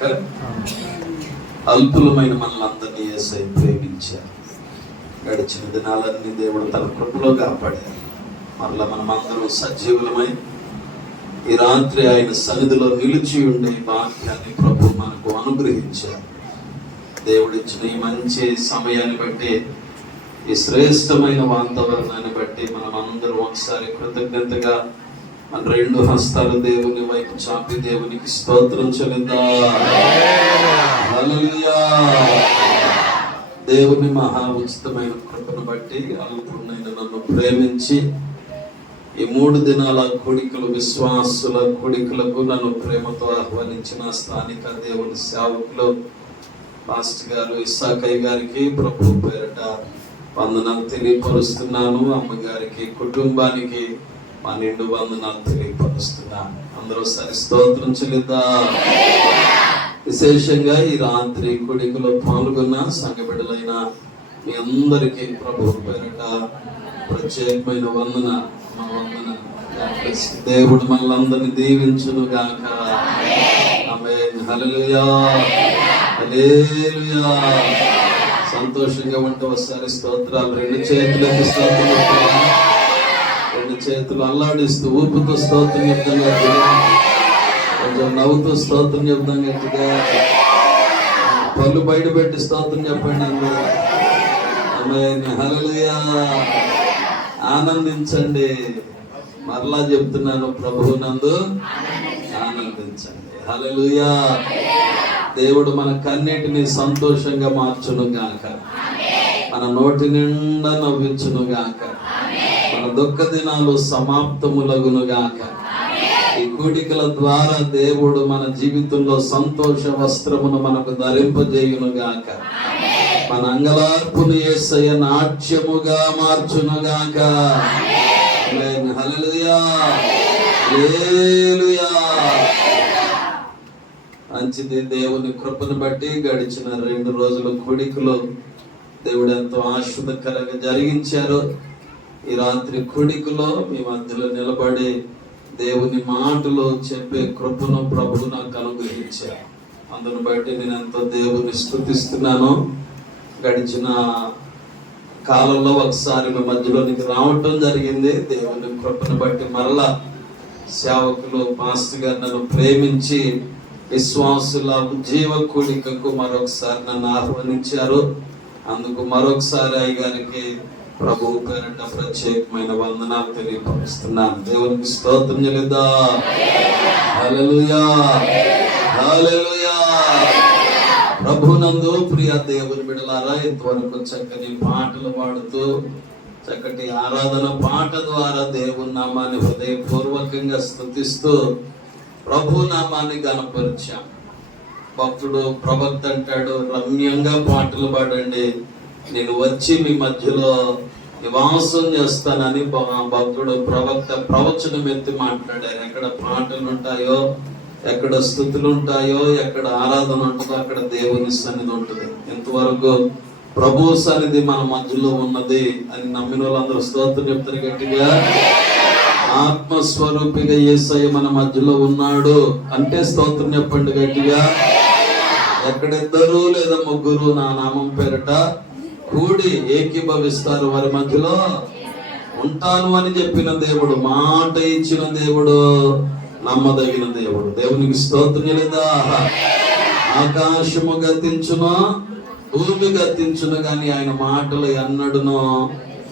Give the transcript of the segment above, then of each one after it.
గాక. అల్పులమైన మనలందరినీ యేసయ్య ప్రేమించారు. గడిచిన దినాలన్నీ దేవుడు తన కృపలో కాపాడారు. మరలా మనమందరం సజీవులమై ఈ రాత్రి ఆయన సన్నిధిలో నిలిచి ఉండే భాగ్యాన్ని ప్రభు మనకు అనుగ్రహించారు. దేవుడిచ్చిన ఈ మంచి సమయాన్ని బట్టి, ఈ శ్రేష్టమైన వాతావరణాన్ని బట్టి మనం అందరం ఒకసారి కృతజ్ఞతగా మన రెండు హస్తాలు దేవుని వైపు చాపి దేవునికి స్తోత్రం చెల్లిద్దాం. హల్లెలూయా. దేవుని మహా ఉచితమైన కృపను బట్టి అల్పుడైన నన్ను ప్రేమించి ఈ 3 దినాల కూడికలు, విశ్వాసుల కూడికలకు నన్ను ప్రేమతో ఆహ్వానించిన స్థానిక దేవుని సేవకులు మాస్టర్ గారు ఇస్సాకయ్య గారికి ప్రభు పేరట వందనాలు తెలియపరుస్తున్నాను. అమ్మగారికి, కుటుంబానికి మా నిండు వందనాలు తెలియపరుస్తున్నాను. అందరూ సరి స్తోత్రం చెల్లిద్దాం. విశేషంగా ఈ రాత్రి కూడికలో పాల్గొన్న సంఘ బిడ్డలైన మీ అందరికీ ప్రభు పేరట ప్రత్యేకమైన వందన. దేవుడు మనలందరినీ దీవించును గాక. ఆమేన్. హల్లెలూయా. హల్లెలూయా. సంతోషంగా ఉంటే ఒకసారి స్తోత్రాలు. 2 చేతులకి స్తోత్రం చెప్తాను. 2 చేతులు అల్లాడిస్తూ ఊపుతూ స్తోత్రం చెప్తాం గట్టిగా. కొంచెం నవ్వుతూ స్తోత్రం చెప్తాం గట్టిగా. పళ్ళు బయట పెట్టి స్తోత్రం చెప్పండి అందరూ. ఆమేన్. హల్లెలూయా. ఆనందించండి. మరలా చెప్తున్నాను, ప్రభువునందు ఆనందించండి. హల్లెలూయా. దేవుడు మన కన్నిటిని సంతోషంగా మార్చును గాక. మన నోటి నిండా నవ్వించును గాక. మన దుఃఖ దినాలు సమాప్తములగును గాక. ఈ కూడికల ద్వారా దేవుడు మన జీవితంలో సంతోష వస్త్రమును మనకు ధరింపజేయును గాక. మన అంగలార్పును యేసయ్య నాట్యముగా మార్చును గాక. హల్లెలూయా. హల్లెలూయా. మంచిది. దేవుని కృపను బట్టి గడిచిన 2 రోజుల కూడికలో దేవుడు ఎంతో ఆశీర్వాదకరంగా జరిగించారు. ఈ రాత్రి కూడికలో మీ మధ్యలో నిలబడి దేవుని మాటలు చెప్పే కృపను ప్రభువు నాకు అనుగ్రహించారు. అందును బట్టి నేను ఎంతో దేవుని స్తుతిస్తున్నాను. గడిచిన కాలంలో ఒకసారి మీ మధ్యలోనికి రావటం జరిగింది. దేవుని కృపను బట్టి మరలా సేవకులు మాస్టర్ గారు నన్ను ప్రేమించి విశ్వాసుల ఉజ్జీవ కూడికకు మరొకసారి నన్ను ఆహ్వానించారు. అందుకు మరొకసారి అయ్య గారికి ప్రభు పేరిట ప్రత్యేకమైన వందనాలు తెలియపరుస్తున్నాను. దేవునికి స్తోత్రం చెల్లిద్దాం. హల్లెలూయా. హల్లెలూయా. ప్రభునందు ప్రియ దేవుని బిడ్డలారా, ఇంతవరకు చక్కని పాటలు పాడుతూ చక్కటి ఆరాధన పాట ద్వారా దేవుని నామాన్ని హృదయపూర్వకంగా స్తుతిస్తూ ప్రభు నామాన్ని గణపరిచాం. భక్తుడు ప్రవక్త అంటాడు, రమ్యంగా పాటలు పాడండి, నేను వచ్చి మీ మధ్యలో నివాసం చేస్తానని భక్తుడు ప్రవక్త ప్రవచనం ఎత్తి మాట్లాడారు. ఎక్కడ పాటలు ఉంటాయో, ఎక్కడ స్తుతులు ఉంటాయో, ఎక్కడ ఆరాధన ఉంటుందో అక్కడ దేవుని సన్నిధి ఉంటుంది. ఇంతవరకు ప్రభు సన్నిధి మన మధ్యలో ఉన్నది అని నమ్మిన వాళ్ళందరూ స్తోత్రం చెప్తారు గట్టిగా. ఆత్మస్వరూపిగా యేసయ్య మన మధ్యలో ఉన్నాడు అంటే స్తోత్రం చెప్పండి గట్టిగా. ఎక్కడ 2 లేదా 3 నా నామం పేరిట కూడి ఏకీభవిస్తారు వారి మధ్యలో ఉంటాను అని చెప్పిన దేవుడు, మాట ఇచ్చిన దేవుడు, నమ్మదగిన దేవుడు. దేవునికి స్తోత్రం లేదా. ఆకాశము గతించును, భూమి గతించును, కానీ ఆయన మాటలు ఎన్నడునో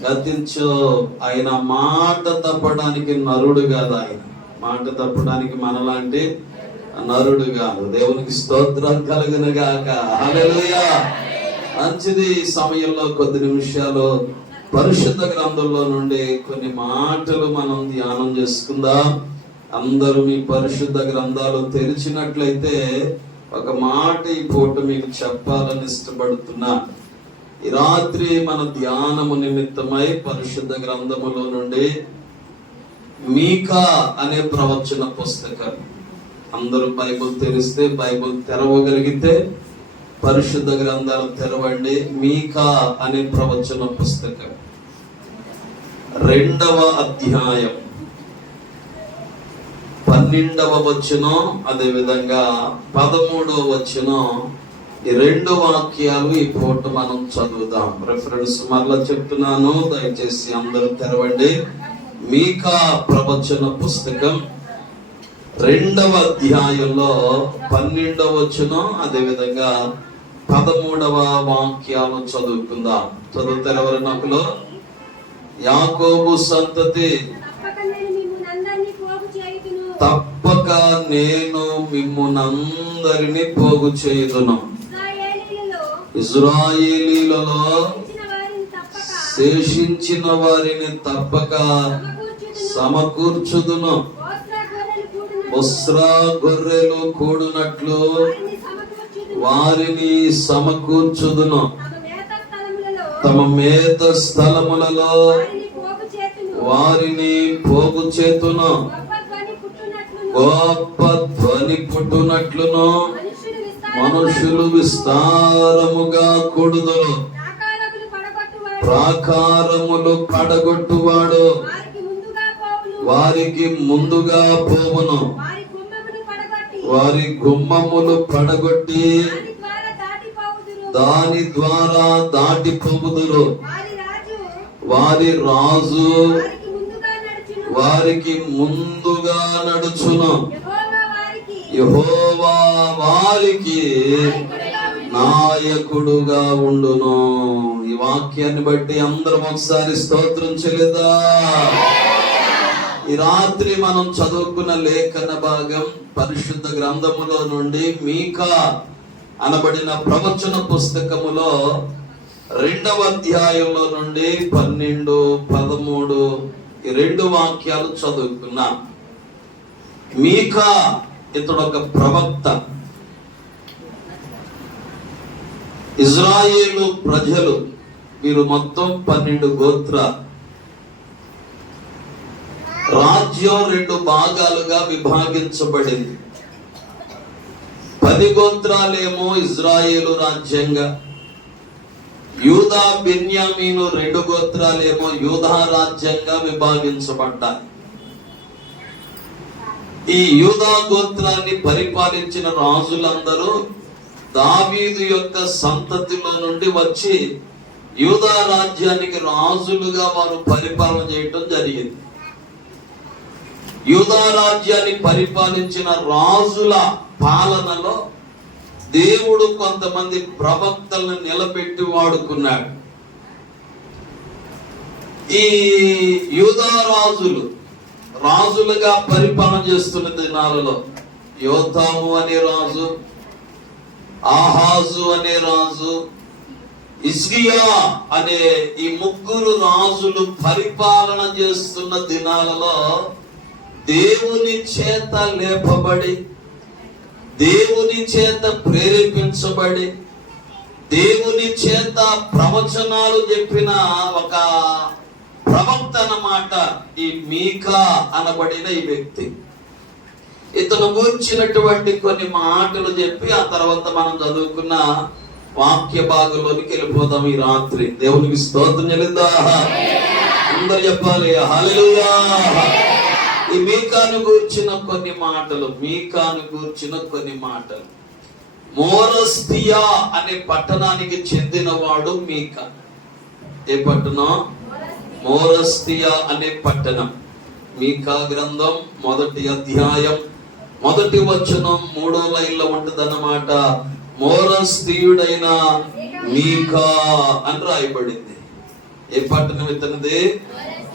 గతించు. ఆయన మాట తప్పడానికి నరుడు కాదు. ఆయన మాట తప్పడానికి మనలాంటి నరుడు కాదు. దేవునికి స్తోత్రం కలుగును గాక. హల్లెలూయా. మంచిది. ఈ సమయంలో కొద్ది నిమిషాలు పరిశుద్ధ గ్రంథంలో నుండి కొన్ని మాటలు మనం ధ్యానం చేసుకుందాం. అందరూ మీ పరిశుద్ధ గ్రంథాలు తెరిచినట్లయితే ఒక మాట ఈ పూట మీకు చెప్పాలని ఇష్టపడుతున్నా. ఈ రాత్రి మన ధ్యానము నిమిత్తమై పరిశుద్ధ గ్రంథములో నుండి మీకా అనే ప్రవచన పుస్తకం. అందరూ బైబిల్ తెరిస్తే, బైబిల్ తెరవగలిగితే పరిశుద్ధ గ్రంథాలు తెరవండి. మీకా అనే ప్రవచన పుస్తకం 2వ అధ్యాయం 12వ వచనం, అదే విధంగా 13వ వచనం, ఈ 2 వాక్యాలు ఈ పూట మనం చదువుదాం. రెఫరెన్స్ మరలా చెప్తున్నాను, దయచేసి అందరూ తెరవండి. మీకా ప్రవచన పుస్తకం 2వ అధ్యాయంలో 12వ వచనం, అదే విధంగా 13వ వాక్యాలు చదువుకుందాం. చదువుతారు ఎవరి నకులో? యాకోబు సంతతి, తప్పక నేను మిమ్మునందరినీ పోగు చేయుదును. ఇశ్రాయేలీయులలో శేషించిన వారిని తప్పక సమకూర్చుదును. బొస్రా గొర్రెలు కూడునట్లు వారిని సమకూర్చుదును. తమ మేత స్థలములలో వారిని పోగు చేతును. గొప్ప ధ్వని పుట్టునట్లును మనుషులు విస్తారముగా కూడుదురు. ప్రాకారములు పడగొట్టువాడు వారికి ముందుగా పోవును. వారి గుమ్మములు పడగొట్టి దాని ద్వారా దాటిపోవుదురు. వారి రాజు వారికి ముందుగా నడుచును. యెహోవా వారికి నాయకుడుగా ఉండును. ఈ వాక్యాన్ని బట్టి అందరం ఒకసారి స్తోత్రం చెల్లిదా. ఈ రాత్రి మనం చదువుకున్న లేఖన భాగం పరిశుద్ధ గ్రంథములో నుండి మీకా అనబడిన ప్రవచన పుస్తకములో 2వ అధ్యాయంలో నుండి 12, 13 ఈ 2 వాక్యాలు చదువుకున్నా. మీకా ఇతడు ఒక ప్రవక్త. ఇజ్రాయేలు ప్రజలు వీరు మొత్తం 12 గోత్ర. రాజ్యం 2 భాగాలుగా విభాగించబడింది. 10 గోత్రాలేమో ఇజ్రాయేలు రాజ్యంగా, యూదా బెన్యామీను 2 గోత్రాలేమో యూదా రాజ్యంగా విభాగించబడ్డాయి. ఈ యూదా గోత్రాన్ని పరిపాలించిన రాజులందరూ దావీదు యొక్క సంతతిలో నుండి వచ్చి యూదా రాజ్యానికి రాజులుగా వారు పరిపాలన చేయటం జరిగింది. యూదా రాజ్యాన్ని పరిపాలించిన రాజుల పాలనలో దేవుడు కొంతమంది ప్రవక్తలను నిలబెట్టి వాడుకున్నాడు. ఈ యూదా రాజులుగా పరిపాలన చేస్తున్న దినాలలో యోతాము అనే రాజు, ఆహాజు అనే రాజు, హిజ్కియా అనే ఈ 3 రాజులు పరిపాలన చేస్తున్న దినాలలో దేవుని చేత లేపబడి, దేవుని చేత ప్రేరేపించబడి, దేవుని చేత ప్రవచనాలు చెప్పిన ఒక ప్రవక్త అన్నమాట ఈ మీకా అనబడిన ఈ వ్యక్తి. ఇతను గురించినటువంటి కొన్ని మాటలు చెప్పి ఆ తర్వాత మనం చదువుకున్న వాక్య భాగంలోనికి వెళ్ళిపోతాం ఈ రాత్రి. దేవునికి స్తోత్రం చెల్లిద్దా. అందరు చెప్పాలి హల్లెలూయా. ఈ మీకాను గూర్చిన కొన్ని మాటలు. మోరస్తియా అనే పట్టణానికి చెందినవాడు మీకా. ఏ పట్టణం? మోరస్తియా అనే పట్టణం. మీకా గ్రంథం 1వ అధ్యాయం 1వ వచనం 3వ లైన్లో ఉంటుందన్నమాట. మోరస్తియుడైన మీకా అని రాయబడింది. ఏ పట్టణం ఇతనిది?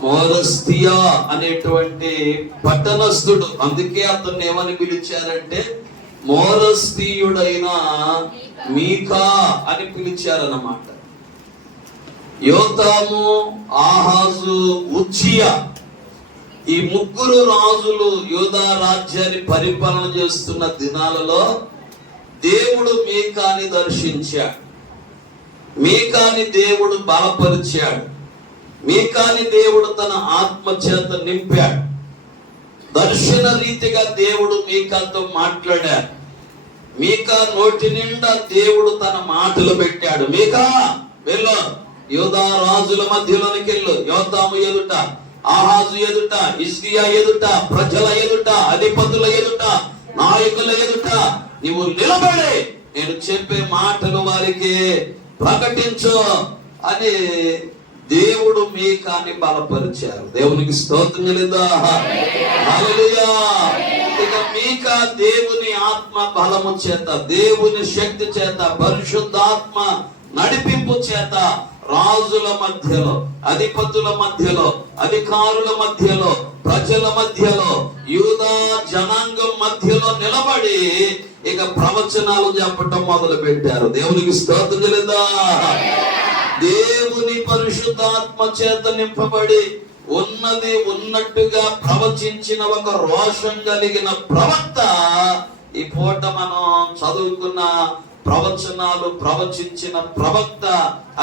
మోరస్తియా అనేటువంటి పట్టణస్థుడు. అందుకే అతన్ని ఏమని పిలిచారంటే మోరస్తియుడైన మీకా అని పిలిచారన్నమాట. యోతాము, ఆహాజు, ఉజ్జియా ఈ 3 రాజులు యూదా రాజ్యాన్ని పరిపాలన చేస్తున్న దినాలలో దేవుడు మీకాని దర్శించాడు. మీకాని దేవుడు బలపరిచాడు. మీకాని దేవుడు తన ఆత్మ చేత నింపాడు. దర్శన రీతిగా దేవుడు మీకాతో మాట్లాడాడు. మీకా నోటి నిండా దేవుడు తన మాటలు పెట్టాడు. మీకా వెళ్ళు, యూదా రాజుల మధ్యలోనికి వెళ్ళు, యోతాము ఎదుట ఆహాజు ఎదుట, హిజ్కియా ఎదుట, ప్రజల ఎదుట, అధిపతుల ఎదుట, నాయకుల ఎదుట నీవు నిలబడి నేను చెప్పే మాటలు వారికి ప్రకటించు అని దేవుడు మీకాని బలపరిచారు. దేవునికి స్తోత్రం చెల్లిందా? హల్లెలూయా. ఇక మీకా దేవుని ఆత్మ బలము చేత, దేవుని శక్తి చేత, పరిశుద్ధాత్మ నడిపింపు చేత రాజుల మధ్యలో, అధిపతుల మధ్యలో, అధికారుల మధ్యలో, ప్రజల మధ్యలో, యూదా జనాంగం మధ్యలో నిలబడి ఇక ప్రవచనాలు చెప్పటం మొదలు పెట్టారు. దేవునికి స్తోత్రం చెల్లిందా? దేవుని పరిశుద్ధాత్మ చేత నింపబడి ఉన్నది ఉన్నట్టుగా ప్రవచించిన ఒక రోషం కలిగిన ప్రవక్త ఈ పూట మనం చదువుకున్న ప్రవచనాలు ప్రవచించిన ప్రవక్త,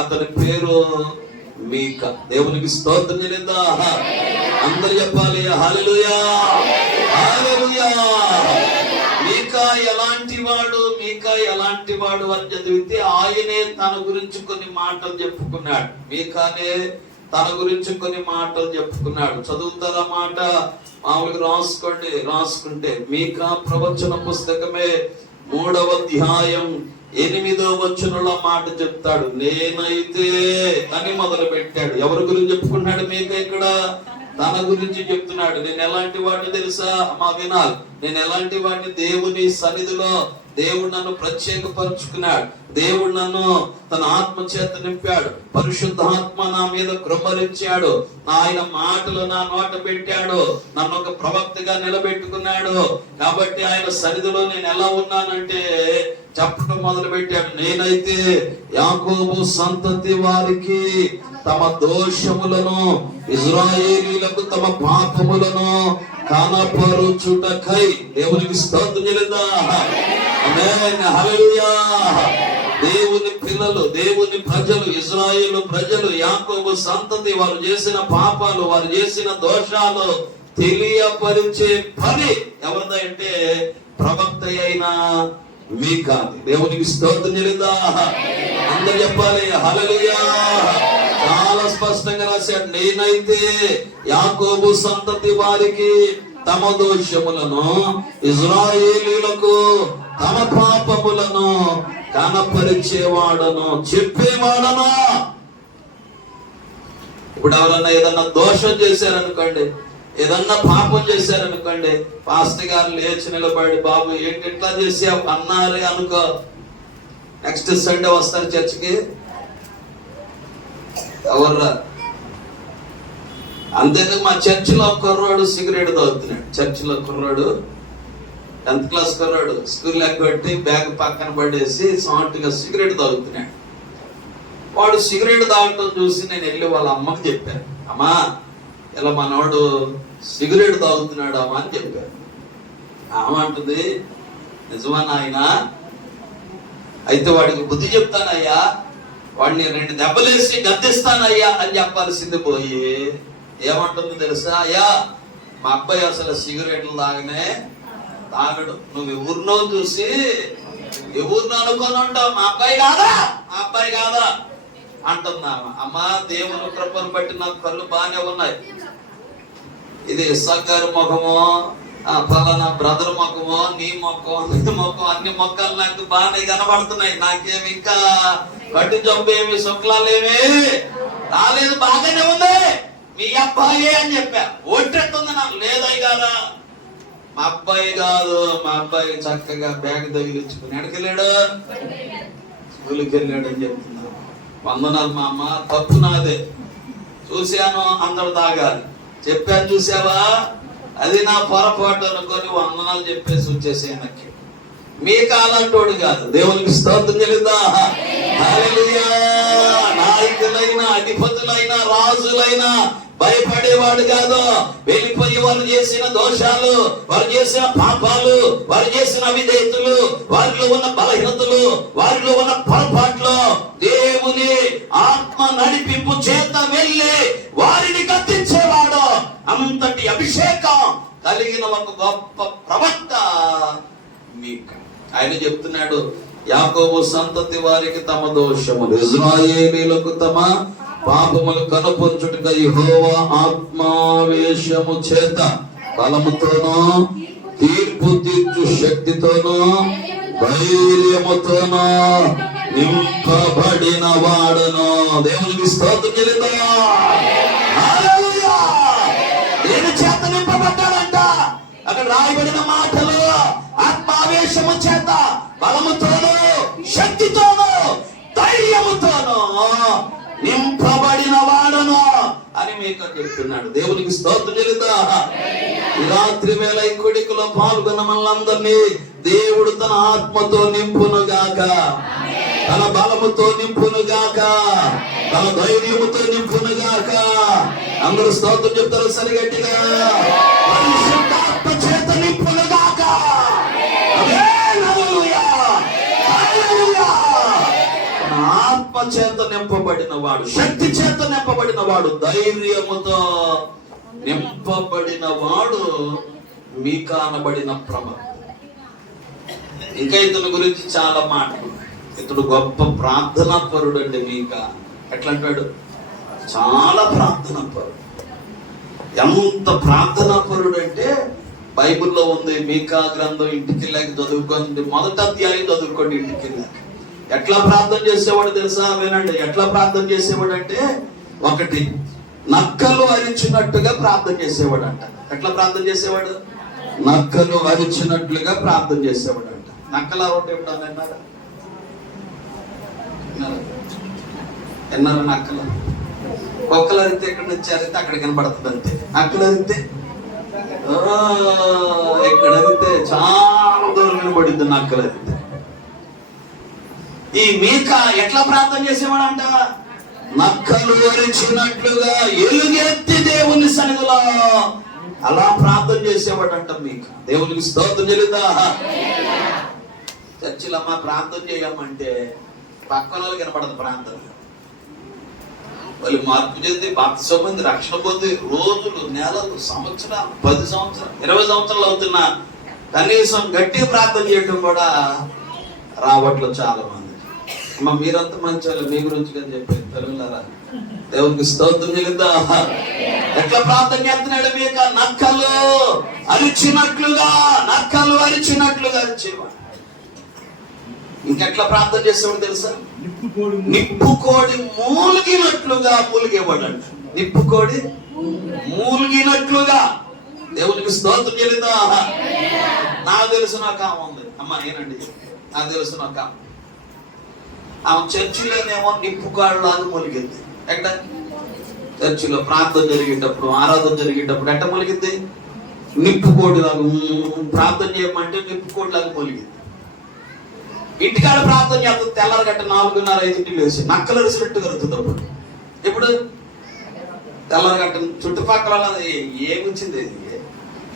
అతని పేరు మీకా. దేవునికి స్తోత్రం చెల్లిందా? అందరు చెప్పాలి హల్లెలూయా, హల్లెలూయా. మీకా ఎలాంటి వాడు, మీకా ఎలాంటి వాడు అని చదివితే ఆయనే తన గురించి కొన్ని మాటలు చెప్పుకున్నాడు. మీకానే తన గురించి కొన్ని మాటలు చెప్పుకున్నాడు. చదువుతారా మాట? మామూలుగా రాసుకుంటే మీకా ప్రవచన పుస్తకమే 3వ అధ్యాయం 8వ వచనంలో మాట చెప్తాడు. నేనైతే అని మొదలు పెట్టాడు. ఎవరి గురించి చెప్పుకున్నాడు? మీకా ఇక్కడ తన గురించి చెప్తున్నాడు. నేను ఎలాంటి వాడిని తెలుసా? మా వినాలి. నేను ఎలాంటి వాడిని? దేవుని సన్నిధిలో దేవుడు నన్ను ప్రత్యేకపరుచుకున్నాడు. దేవుడు నన్ను తన ఆత్మ చేత నింపాడు. పరిశుద్ధాత్మ నా మీద కృమ్మరించాడు. ఆయన మాటలు నా నోట పెట్టాడు. నన్ను ఒక ప్రవక్తగా నిలబెట్టుకున్నాడు. కాబట్టి ఆయన సన్నిధిలో నేను ఎలా ఉన్నానంటే చెప్పడం మొదలు పెట్టాడు. నేనైతే యాకోబు సంతతి వారికి తమ దోషములను, ఇశ్రాయేలీయులకు తమ పాపములను కనపరుచుటకై. దేవునికి స్తోత్రం చెల్లిందా? ఆమేన్, హల్లెలూయా. దేవుని పిల్లలు, దేవుని ప్రజలు, ఇశ్రాయేలు ప్రజలు, యాకోబు సంతతి వారు చేసిన పాపాలు, వారు చేసిన దోషాలు తెలియపరిచే పని ఎవరిదంటే ప్రవక్త అయిన మీకా. దేవునికి స్తోత్రం చెల్లిందా? అందరూ చెప్పాలి హల్లెలూయా. చాలా స్పష్టంగా రాశాడు. నేనైతే యాకోబు సంతతి వారికి తమ దోషములను, ఇశ్రాయేలీయులకు తమ పాపములను కనపరిచేవాడను, చెప్పేవాడను. ఇప్పుడు ఎవరన్నా ఏదన్నా దోషం చేశారనుకోండి, ఏదన్నా పాపం చేశారనుకోండి, పాస్టర్ గారు లేచి నిలబడి బాబు ఏంటి ఇట్లా చేసావు అన్నారే అనుకో, నెక్స్ట్ సండే వస్తారు చర్చికి. ఎవర్రా? అంతేందుకు మా చర్చిలో కుర్రాడు సిగరెట్ తాగుతున్నాడు. చర్చిలో కుర్రాడు 10th క్లాస్ కుర్రాడు స్కూల్ ఎగ్గొట్టి బ్యాగ్ పక్కన పడేసి సాటుగా సిగరెట్ తాగుతున్నాడు. వాడు సిగరెట్ తాగటం చూసి నేను వెళ్ళి వాళ్ళ అమ్మకి చెప్పాను. అమ్మా ఇలా మనవాడు సిగరెట్ తాగుతున్నాడు అమ్మా అని చెప్పాను. ఆమె అంటుంది, నిజమా నాయన? అయితే వాడికి బుద్ధి చెప్తానయ్యా, వాడిని 2 దెబ్బలేసి గద్దిస్తానయ్యా అని చెప్పాల్సింది పోయి ఏమంటుంది తెలుసా? అయ్యా మా అబ్బాయి అసలు సిగరెట్లు తాగడు. నువ్వు ఎవరినో చూసి ఎవరినో అనుకొని ఉంటావు. మా అబ్బాయి కాదా అంటున్నా. అమ్మా దేవుని కృపను బట్టి నాకు కళ్ళు బాగానే ఉన్నాయి. ఇది ఇస్సాక్ గారి ముఖమో, ఫలానా బ్రదర్ ముఖమో, నీ ముఖం, అన్ని మొక్కలు నాకు బాగానే కనబడుతున్నాయి. నాకేమి ఇంకా కట్టి జబ్బు ఏమి శుక్లాలేమి రాలేదు, బాగానే ఉంది. మీ అబ్బాయే అని చెప్పా. ఒట్టెట్టుంది నాకు. లేదయ్య కాదా? మా అబ్బాయి కాదు. మా అబ్బాయి చక్కగా బ్యాగ్ తగిలించుకుని ఎక్కడికెళ్ళాడు? స్కూల్కి వెళ్ళాడు అని చెప్తున్నా. వందనాలు మా అమ్మ, తప్పు నాదే. చూశాను అందరు తాగాలి చెప్పాను, చూసావా? అది నా పొరపాటు అనుకొని వందనాలు చెప్పేసి వచ్చేసి వెనక్కి. మీ కాలంటోడు కాదు. దేవునికి స్తోత్రం చెల్లిందా? హల్లెలూయా. నాయకులైన, అధిపతులైన, రాజులైన భయపడేవాడు కాదు. వెళ్ళిపోయి వారు చేసిన దోషాలు, వారు చేసిన పాపాలు, వారు చేసిన అవిధేయతలు, వారిలో ఉన్న బలహీనతలు, వారిలో ఉన్న పొరపాట్లు దేవుని ఆత్మ నడిపింపు చేత వెళ్ళి వారిని గద్దించేవాడు. అంతటి అభిషేకం కలిగిన ఒక గొప్ప ప్రవక్త మీకా. ఆయన చెప్తున్నాడు, యాకోబు సంతతి వారికి తమ దోషములు, ఇశ్రాయేలీయులకు తమ పాపములు కనపరచుటకు యెహోవా ఆత్మావేశము చేత బలముతోనూ తీర్పు తీర్చు శక్తితోనూ ధైర్యముతోనూ నింపబడిన వాడును. దేవునికి స్తోత్రం చెల్లిద్దాం. హల్లెలూయా. దేని చేత నింపబడ్డాడంట? అక్కడ రాయబడిన మాటలు ఆత్మావేశము చేత బలముతోనూ శక్తితోనూ ధైర్యముతోనూ నింపబడిన వాడును అని మీకు చెప్తున్నాడు. దేవునికి స్తోత్రం చెల్లిద్దాం. ఈ రాత్రి వేళ ఈ కొడుకులో పాల్గొన్న మనందరినీ దేవుడు తన ఆత్మతో నింపును గాక, తన బలముతో నింపును గాక, తన ధైర్యముతో నింపును గాక. అందరూ స్తోత్రం చెప్తారు సరిగట్టిగా. పరిశుద్ధాత్మ చేత నింపును గాక. హల్లెలూయా. హల్లెలూయా. ఆత్మ చేత నింపబడిన వాడు, శక్తి చేత నింపబడిన వాడు, ధైర్యముతో నింపబడిన వాడు మీకా అనబడిన ప్రవక్త. ఇంకా ఇతని గురించి చాలా మాటలు. ఇతడు గొప్ప ప్రార్థనా పరుడు అండి. మీకా ఎట్లా అంటాడు? చాలా ప్రార్థనా పరుడు. ఎంత ప్రార్థనా పరుడు అంటే బైబిల్లో ఉంది. మీకా గ్రంథం ఇంటికి వెళ్ళాక చదువుకోండి, మొదటి అధ్యాయం చదువుకోండి ఇంటికి వెళ్ళాక. ఎట్లా ప్రార్థన చేసేవాడు తెలుసా? వినండి. ఎట్లా ప్రార్థన చేసేవాడు అంటే, ఒకటి, నక్కలు అరిచినట్టుగా ప్రార్థన చేసేవాడు అంట. ఎట్లా ప్రార్థన చేసేవాడు? నక్కలు అరిచినట్లుగా ప్రార్థన చేసేవాడు అంట. నక్కలు అరవటం ఎప్పుడు విన్నారా? విన్నారా? నక్కలు కుక్కలు అరితే ఎక్కడి నుంచి అరితే అక్కడ కనబడుతుంది అంతే. నక్కలు అరితే ఎక్కడ అరితే చాలా దూరం కనబడింది. నక్కలు అరితే. ఈ మీకా ఎట్లా ప్రార్థన చేసేవాడంట? నక్కలు అరిచినట్లుగా ఎలుగెత్తి దేవుని సన్నిధిలో అలా ప్రార్థన చేసేవాడంట మీకా. దేవునికి స్తోత్రం చెల్లిద్దాం. చర్చిలో అమ్మా ప్రార్థన చేయమంటే పక్కన వాళ్ళు కనపడదు ప్రార్థన. వాళ్ళు మార్పు చెంది బాప్తిసం పొంది రక్షణ పొంది రోజులు, నెలలు, సంవత్సరాలు, 10 సంవత్సరాలు, 20 సంవత్సరాలు అవుతున్నా కనీసం గట్టి ప్రార్థన చేయడం కూడా రావట్లు చాలా మంది. అమ్మ మీరంతా మంచి వాళ్ళు, మీ గురించి కానీ చెప్పారు తెలుగులారా. దేవునికి స్తోత్రం చెల్లిద్దాం. ఎట్లా ప్రార్థన చేస్తున్నాడు మీకా? నక్కలు అరిచినట్లుగా, నక్కలు అరిచినట్లుగా అరిచేవాడు. ఇంకెట్లా ప్రార్థన చేసేవాడు తెలుసా? నిప్పుకోడి మూలిగినట్లుగా మూలిగేవాడు అంట. నిప్పుకోడి మూలిగినట్లుగా. దేవునికి స్తోత్రం చెల్లిద్దాం. నాకు తెలిసిన ఒక ఆమె ఉంది. అమ్మ నేనండి, నాకు తెలిసిన ఒక ఆమె చర్చిలోనేమో నిప్పుకోళ్ళలాగా మూలిగింది. ఎక్కడ? చర్చిలో ప్రార్థన జరిగేటప్పుడు, ఆరాధన జరిగేటప్పుడు ఎట్ట మూలిగింది? నిప్పుకోడిలాగా. ప్రార్థన చేయమంటే నిప్పుకోడిలాగా మూలిగింది. ఇంటికాడ ప్రార్థన చేస్తుంది. తెల్లారగట్ట 4:30-5 లేచి నక్కలు అరిసినట్టు కలుగుతుంది. అప్పుడు ఇప్పుడు తెల్లారగట్ట చుట్టుపక్కల ఏమొచ్చింది?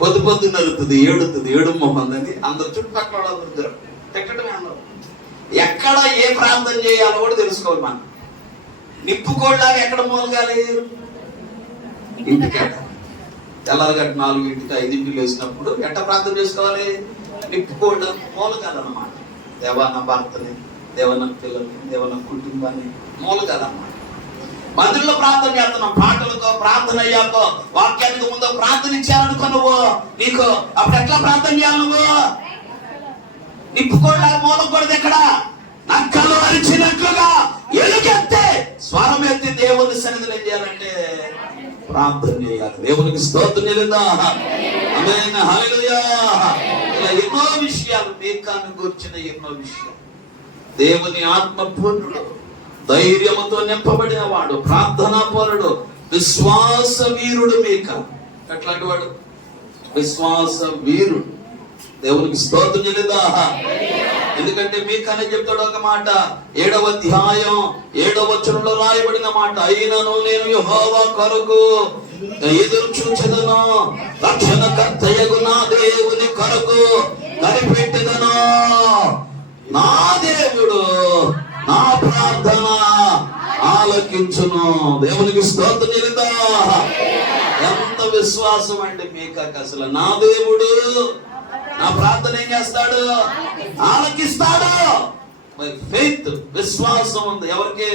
పొద్దు నరుతుంది, ఏడుతుంది, ఏడు మొహందని అందరు చుట్టుపక్కల అందరు తిట్టడమే. అందరూ ఎక్కడ ఏ ప్రార్థన చేయాలో కూడా తెలుసుకోవాలి. మనం నిప్పుకోళ్ళలాగా ఎక్కడ మూలగాలి? ఇంటికాడ. తెల్లారగట్ట 4-5 లేచినప్పుడు ఎట్ట ప్రార్థన చేసుకోవాలి? నిప్పుకోళ్ళ మూలగాలన్నమాట. దేవా నా భర్తని, దేవా నా పిల్లల్ని, దేవా నా కుటుంబాన్ని మూలగాలన్నమాట. మందిరంలో ప్రార్థన చేస్తున్నాం, పాటలతో ప్రార్థన అయ్యాకో వాక్యానికి ముందు ప్రార్థన ఇచ్చారనుకో నువ్వు, నీకు అప్పుడు ఎట్లా ప్రార్థన చేయాలి? నువ్వు నిప్పుకోళ్ళ మూలకూడదు. ఎక్కడ? నక్కలు అరిచినట్లుగా ఎలుగెత్తే స్వరం ఎత్తి దేవుని సన్నిధిలో ఏం చేయాలంటే ప్రార్థన చేయాలి. దేవునికి స్తోత్రం చెల్లిద్దాం. ఆమేన్. హల్లెలూయా. ఇలా ఎన్నో విషయాలు, మీకాను గురించిన ఎన్నో విషయాలు. దేవుని ఆత్మ పూర్ణుడు, ధైర్యముతో నింపబడిన వాడు, ప్రార్థనా పరుడు, విశ్వాస వీరుడు. మీకా ఎట్లాంటి వాడు? విశ్వాస వీరుడు. దేవునికి స్తోత్రం చెల్లిద్దాం. ఎందుకంటే మీకనే చెప్తాడు ఒక మాట, 7వ అధ్యాయం 7వ వచనంలో రాయబడిన మాట, అయినను నేను యెహోవా కొరకు ఎదురు చూచెదను, రక్షణకర్తయగు నా దేవుని కొరకు కనిపెట్టెదను. నా దేవుడు నా ప్రార్థన ఆలకించును. దేవునికి స్తోత్రం చెల్లిద్దాం. ఎంత విశ్వాసం అండి మీకా! అసలు నా దేవుడు నా ప్రార్థన ఏం చేస్తాడు? ఆలకిస్తాడు. ఫెయిత్, విశ్వాసం ఉంది. ఎవరికి?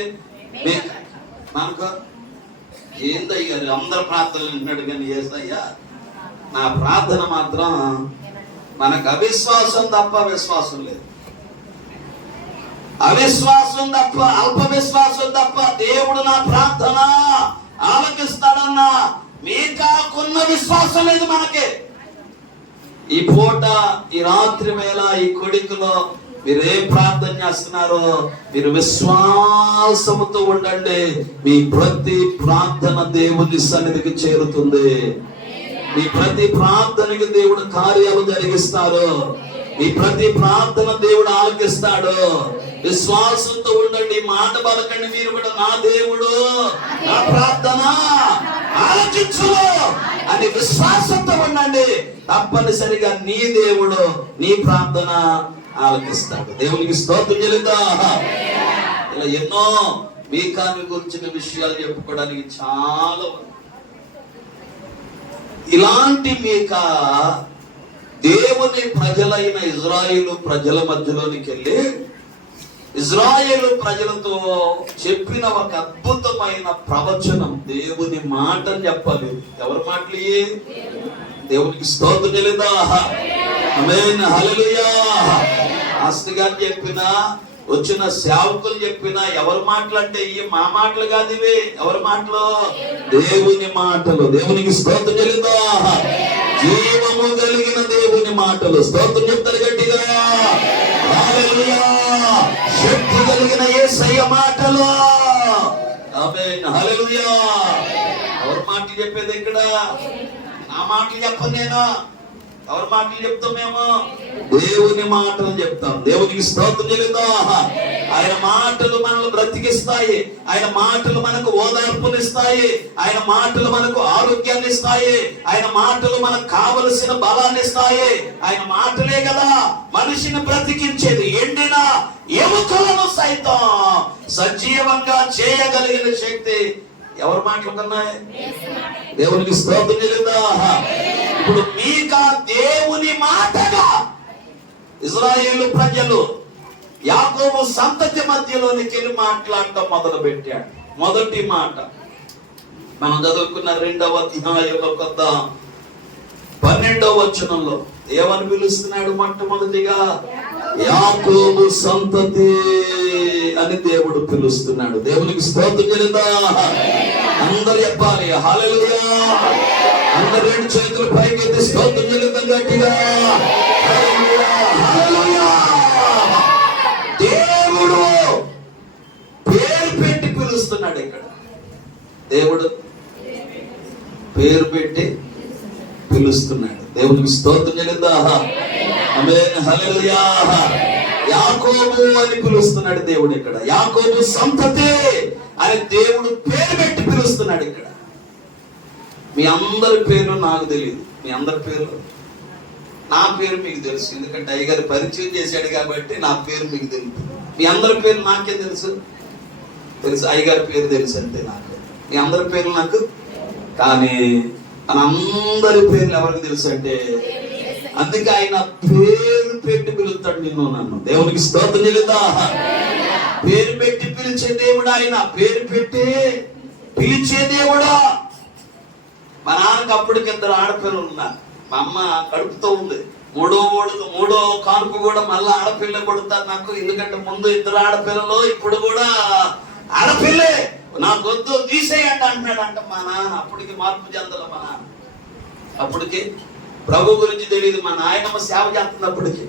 మనకు ఏందయ్యారు అందరు ప్రార్థనలు వింటున్నాడు కానీ ఏసయ్యా నా ప్రార్థన మాత్రం మనకు అవిశ్వాసం తప్ప విశ్వాసం లేదు. అవిశ్వాసం తప్ప, అల్ప విశ్వాసం తప్ప దేవుడు నా ప్రార్థన ఆలకిస్తాడన్నా మీకాకున్న విశ్వాసం లేదు మనకి. ఈ పూట, ఈ రాత్రి వేళ, ఈ కొడుకులో మీరేం ప్రార్థన చేస్తున్నారో మీరు విశ్వాసముతో ఉండండి. మీ ప్రతి ప్రార్థన దేవుని సన్నిధికి చేరుతుంది. మీ ప్రతి ప్రార్థనకి దేవుడు కార్యాలు జరిగిస్తారు. మీ ప్రతి ప్రార్థన దేవుడు ఆలకిస్తాడు. విశ్వాసంతో ఉండండి. మాట పలకండి మీరు కూడా, నా దేవుడు నా ప్రార్థన ఆలకించు అని విశ్వాసంతో ఉండండి. తప్పనిసరిగా నీ దేవుడు నీ ప్రార్థన ఆలకిస్తాడు. దేవునికి స్తోత్రం చెల్లిద్దా. ఇలా ఎన్నో మీకాని గురించిన విషయాలు చెప్పుకోవడానికి చాలా. ఇలాంటి మీక దేవుని ప్రజలైన ఇజ్రాయేలు ప్రజల మధ్యలోనికి వెళ్ళి ఇజ్రాయేలు ప్రజలతో చెప్పిన ఒక అద్భుతమైన ప్రవచనం, దేవుని మాటని చెప్పాలి. ఎవరి మాటలు? దేవునికి స్తోత్రం చెల్లిద్దా. ఆమేన్, హల్లెలూయా. పాస్టర్ గారు చెప్పినా, వచ్చిన సేవకులు చెప్పినా ఎవరి మాటలు అంటే ఇవి మా మాటలు కాదు, ఇవి ఎవరి మాటలు? దేవుని మాటలు. దేవునికి స్తోత్రం చెల్లిద్దా. జీవము కలిగిన దేవుని మాటలు. స్తోత్రం చెప్తారు గట్టిగా. హల్లెలూయా. శక్తి కలిగిన యేసయ్య మాటలు. ఆమేన్, హల్లెలూయా. ఎవరి మాటలు చెప్పేది ఇక్కడ? నా మాటలు చెప్పను నేను. ఎవరి మాటలు చెప్తాం మేము? దేవుని మాటలు చెప్తాం. దేవునికి స్తోత్రం చెల్లిద్దా. ఆయన మాటలు మనల్ని బ్రతికిస్తాయి. ఆయన మాటలు మనకు ఓదార్పునిస్తాయి. ఆయన మాటలు మనకు ఆరోగ్యాన్ని ఇస్తాయి. ఆయన మాటలు మనకు కావలసిన బలాన్ని ఇస్తాయి. ఆయన మాటలే కదా మనిషిని బ్రతికించేది. ఎండిన ఎముకలను సైతం సజీవంగా చేయగలిగిన శక్తి ఎవరి మాటలు కన్నాయి? దేవునికి స్తోత్రం చెల్లిద్దా. ఇప్పుడు మీకా దేవుని మాటగా ఇజ్రాయేలు ప్రజలు యాకోబు సంతతి మధ్యలోనికి వెళ్ళి మాట్లాడటం మొదలు పెట్టాడు. మొదటి మాట మనం చదువుకున్న 2వ అధ్యాయంలో 12వ వచనంలో ఏమని పిలుస్తున్నాడు? మొట్టమొదటిగా యాకోబు సంతతి అని దేవుడు పిలుస్తున్నాడు. దేవునికి స్తోత్రం చెల్లిద్దా. అందరు చెప్పాలి హల్లెలూయా. అందరు 2 చేతులు పైకెత్తి స్తోత్రం చెల్లిద్దాం గట్టిగా. హల్లెలూయా, హల్లెలూయా. దేవుడు పేరు పెట్టి పిలుస్తున్నాడు ఇక్కడ. దేవుడు పేరు పెట్టి పిలుస్తున్నాడు. దేవునికి స్తోత్రం చెల్లిద్దా. ఆమేన్, హల్లెలూయా. యాకోబు అని పిలుస్తున్నాడు దేవుడు ఇక్కడ. యాకోబు సంతతి అని దేవుడు పేరు పెట్టి పిలుస్తున్నాడు ఇక్కడ. మీ అందరి పేర్లు నాకు తెలియదు. మీ అందరి పేర్లు, నా పేరు మీకు తెలుసు. ఎందుకంటే అయ్యగారు పరిచయం చేశాడు కాబట్టి నా పేరు మీకు తెలుసు. మీ అందరి పేర్లు నాకేం తెలుసు? అయ్యగారి పేరు తెలుసు అంతే నాకు. మీ అందరి పేర్లు నాకు. కానీ మన అందరి పేర్లు ఎవరికి తెలుసు అంటే అందుకే ఆయన పేరు పెట్టి పిలుస్తాడు నిన్ను నన్ను. దేవునికి స్తోత్రం చెల్లిద్దా. పేరు పెట్టి పిలిచే దేవుడు ఆయన. పేరు పెట్టి పిలిచే దేవుడా. మా నాన్నకి అప్పటికి 2 ఆడపిల్లలు ఉన్నారు. మా అమ్మ కడుపుతో ఉంది. మూడో కానుపు కూడా మళ్ళీ ఆడపిల్ల కొడుతారు నాకు. ఎందుకంటే ముందు 2 ఆడపిల్లలు, ఇప్పుడు కూడా ఆడపిల్లే. నాకు వద్దు తీసేయండి అంటున్నాడు అంట మా నాన్న. అప్పటికి మార్పు చెందల మా నాన్న. అప్పటికి ప్రభు గురించి తెలియదు. మా నాయనమ్మ సేవ చేస్తుంది. అప్పటికి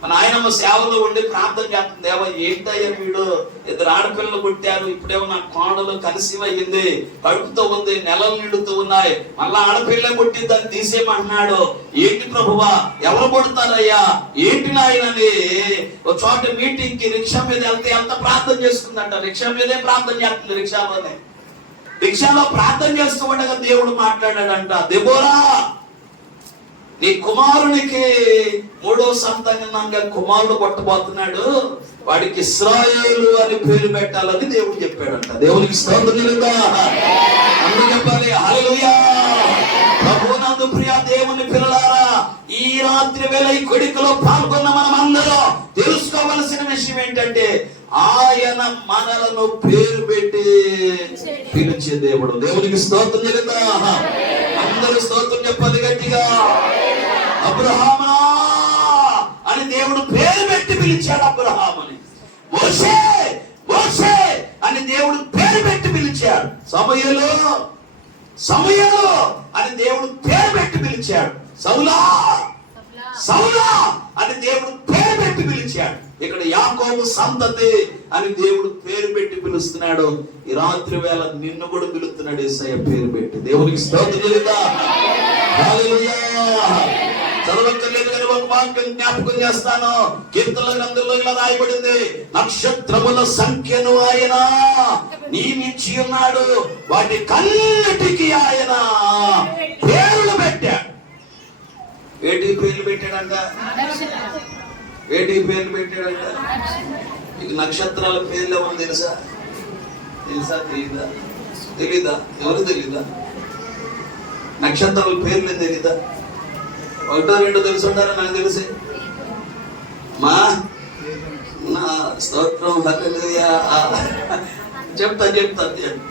మా నాయనమ్మ సేవలో ఉండి ప్రార్థన చేస్తుంది. దేవ ఏంటయ్యా వీడు 2 ఆడపిల్లలు పుట్టారు, ఇప్పుడేమో నా కోడలు కలిసి అయ్యింది, కడుపుతో ఉంది, నెలలు నిండుతూ ఉన్నాయి, మళ్ళా ఆడపిల్ల పుట్టి దాన్ని తీసేయమంటున్నాడు. ఏంటి ప్రభువా, ఎవరు పుడతారయ్యా, ఏంటి నాయనని ఒక చోట మీటింగ్ కి రిక్షా మీద వెళ్తే ఎంత ప్రార్థన చేసుకుందంట. రిక్షా మీదే ప్రార్థన చేస్తుంది. రిక్షాలో ప్రార్థన చేస్తూ ఉండగా దేవుడు మాట్లాడాడంట. దెబోరా, నీ కుమారునికి 3వ సంతానంగా కుమారుడు పుట్టబోతున్నాడు, వాడికి ఇశ్రాయేలు అని పేరు పెట్టాలని దేవుడు చెప్పాడంట. దేవునికి స్తోత్రం చెల్లిద్దా. అందరూ చెప్పాలి హల్లెలూయా. ప్రభువునందు ప్రియ దేవుని పిల్లలారా, ఈ రాత్రి వేళ ఈ కొడుకులో పాల్గొన్న మనం అందరూ తెలుసుకోవలసిన విషయం ఏంటంటే ఆయన మనలను పేరు పెట్టి పిలిచే దేవుడు. దేవునికి స్తోత్రం చెల్లిందా? అందరూ స్తోత్రం చెప్పాలి గట్టిగా. అబ్రహామా అని దేవుడు పేరు పెట్టి పిలిచాడు అబ్రహాముని. మోషే మోషే అని దేవుడు పేరు పెట్టి పిలిచాడు. సమూయేలు అని దేవుడు పేరు పెట్టి పిలిచాడు. సౌలా సౌలా అని దేవుడు పేరు పెట్టి పిలిచాడు. ఇక్కడ యాకోబు సంతతి అని దేవుడు పేరు పెట్టి పిలుస్తున్నాడు. ఈ రాత్రి వేళ నిన్ను కూడా పిలుస్తున్నాడు యేసయ్య పేరు పెట్టి. దేవునికి స్తోత్రం చెల్లిందా? హల్లెలూయా. చదవక్కర్లేదు కానీ ఒక వాక్యం జ్ఞాపకం చేస్తాను. కీర్తనల గ్రంథంలో ఇలా రాయబడింది, నక్షత్రముల సంఖ్యను ఆయన నియమించి ఉన్నాడు, వాటి కన్నిటికి ఆయన పేర్లు పెట్టాడు. వేటికి పేర్లు పెట్టాడంట? వేటికి పేర్లు పెట్టాడంట? ఇక నక్షత్రాల పేర్లు ఏమని తెలుసా? తెలీదా? ఎవరు తెలీదా? నక్షత్రాల పేర్లు తెలీదా? ఒకటో రెండో తెలుసు ఉంటారా? నాకు తెలిసే మా నా స్తోత్రం హల్లెలూయా. చెప్తాను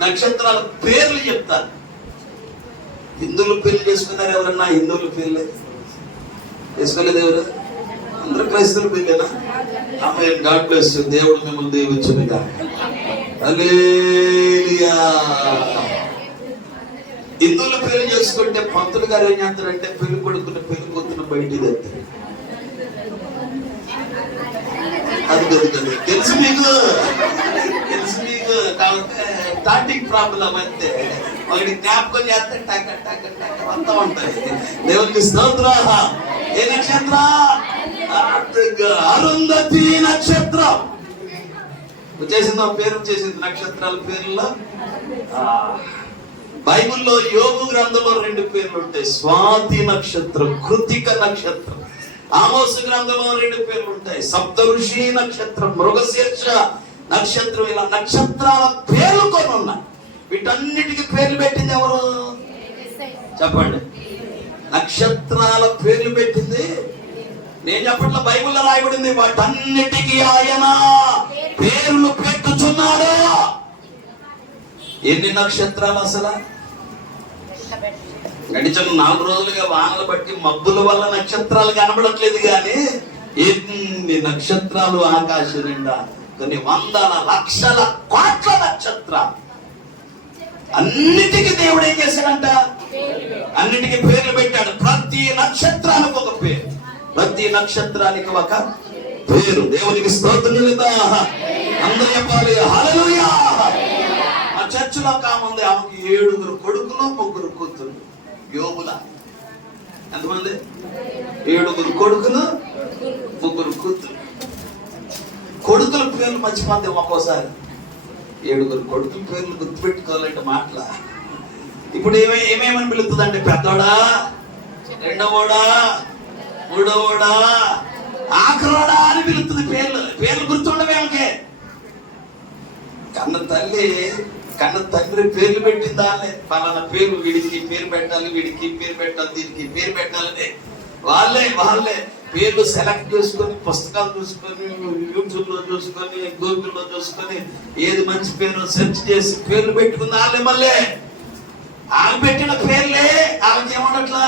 నక్షత్రాల పేర్లు చెప్తాను. హిందువులు పెళ్లి చేసుకున్నారు ఎవరన్నా? హిందువుల పేర్లే చేసుకోలేదు ఎవరు? అందరూ క్రైస్తవుల పెళ్ళేనా? ఆమె గాడ్ బ్లెస్ యు. దేవుడు మిమ్మల్ని దీవించునుగా. హల్లెలూయా. హిందువులు పెళ్లి చేసుకుంటే పంతులు గారు ఏం చేస్తారంటే పెళ్లి కొడుకుని పెళ్లి కూతురు బయటికి తెస్తారు. అది తెలుసు మీకు కాబట్టి స్టార్టింగ్ ప్రాబ్లం అంతే. ఒకటి జ్ఞాపకం చేస్తే టక టక టక వస్తా ఉంటాయి. దేవునికి స్తోత్రం. ఏ నక్షత్ర? అరుంధతి నక్షత్రం వచ్చేసింది. పేరు వచ్చేసింది నక్షత్రాల పేర్లలో. బైబిల్లో యోబు గ్రంథంలో 2 పేర్లు ఉంటాయి, స్వాతి నక్షత్రం, కృతిక నక్షత్రం. ఆమోసు గ్రంథంలో 2 పేర్లు ఉంటాయి, సప్తఋషి నక్షత్రం, మృగశీర్ష నక్షత్రం. ఇలా నక్షత్రాల పేర్లు కొన్ని ఉన్నాయి. వీటన్నిటికీ పేర్లు పెట్టింది ఎవరు చెప్పండి? నక్షత్రాల పేర్లు పెట్టింది నేను చెప్పట్ల, బైబిల్లో రాయబడింది. వాటన్నిటికీ ఆయన పేర్లు పెట్టుచున్నాడు. ఎన్ని నక్షత్రాలు అసలు? గడిచిన 4 రోజులుగా వానలు బట్టి మబ్బుల వల్ల నక్షత్రాలు కనబడట్లేదు, కానీ ఎన్ని నక్షత్రాలు ఆకాశం నిండా, కొన్ని వందల లక్షల కోట్ల నక్షత్రాలు. అన్నిటికీ దేవుడు ఏం చేశాడంట? అన్నిటికీ పేర్లు పెట్టాడు. ప్రతి నక్షత్రానికి ఒక పేరు, ప్రతి నక్షత్రానికి ఒక పేరు. దేవునికి స్తోత్రం చెల్లిద్దాం. అందరూ చెప్పాలి హల్లెలూయా. మా చర్చిలో కాముంది, ఆమెకి 7 కొడుకులు 3 కూతురు. యోబుల ఎంతమంది? 7 కొడుకులు 3 కూతురు. కొడుకుల పేర్లు మర్చిపోతే ఒక్కోసారి 7 కొడుకుల పేర్లు గుర్తుపెట్టుకోవాలంటే మాటల. ఇప్పుడు ఏమేమని పిలుస్తుందంటే, పెద్దోడా, రెండవోడా, మూడవోడా, ఆఖరోడా అని పిలుస్తుంది. పేర్లు గుర్తుండవేమకే. కన్న తండ్రి పేర్లు పెట్టిందా? పలానా పేరు, వీడికి పేరు పెట్టాలి, వీడికి పేరు పెట్టాలి, దీనికి పేరు పెట్టాలని వాళ్ళే పేర్లు సెలెక్ట్ చేసుకొని, పుస్తకాలు చూసుకొని, యూట్యూబ్ లో చూసుకొని, గూగుల్లో చూసుకొని, ఏది మంచి పేరు సెర్చ్ చేసి పేర్లు పెట్టుకుంది వాళ్ళే. మళ్ళీ ఆమె పెట్టిన పేర్లే ఆమెకి ఏమన్నట్లా,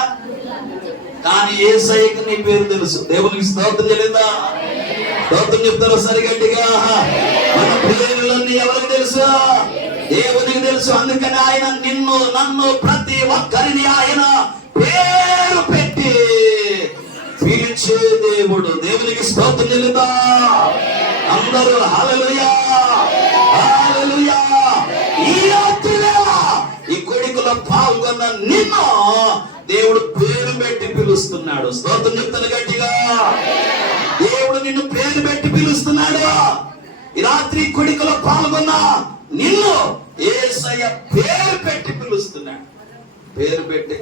కానీ యేసయ్యకి నీ పేరు తెలుసు. దేవునికి స్తోత్రం చెల్లిందా? స్తోత్రం చెప్తారు సరిగట్టిగా. మన పేర్లన్నీ ఎవరికి తెలుసు? దేవునికి తెలుసు. అందుకని ఆయన నిన్ను, నన్ను, ప్రతి ఒక్కరిని ఆయన పేరు పెట్టి పిలిచే దేవుడు. దేవునికి స్తోత్రం చెల్లిందా? అందరూ హల్లెలూయా హల్లెలూయా. ఈ రాత్రి ఈ కొడుకులో పాల్గొన్న నిన్ను దేవుడు పేరు పెట్టి పిలుస్తున్నాడు. స్తోత్రం చెప్తాను గట్టిగా. దేవుడు నిన్ను పేరు పెట్టి పిలుస్తున్నాడు. ఈ రాత్రి కొడుకులో పాల్గొన్న నిన్ను యేసయ్య పేరు పెట్టి పిలుస్తున్నాడు. పేరు పెట్టి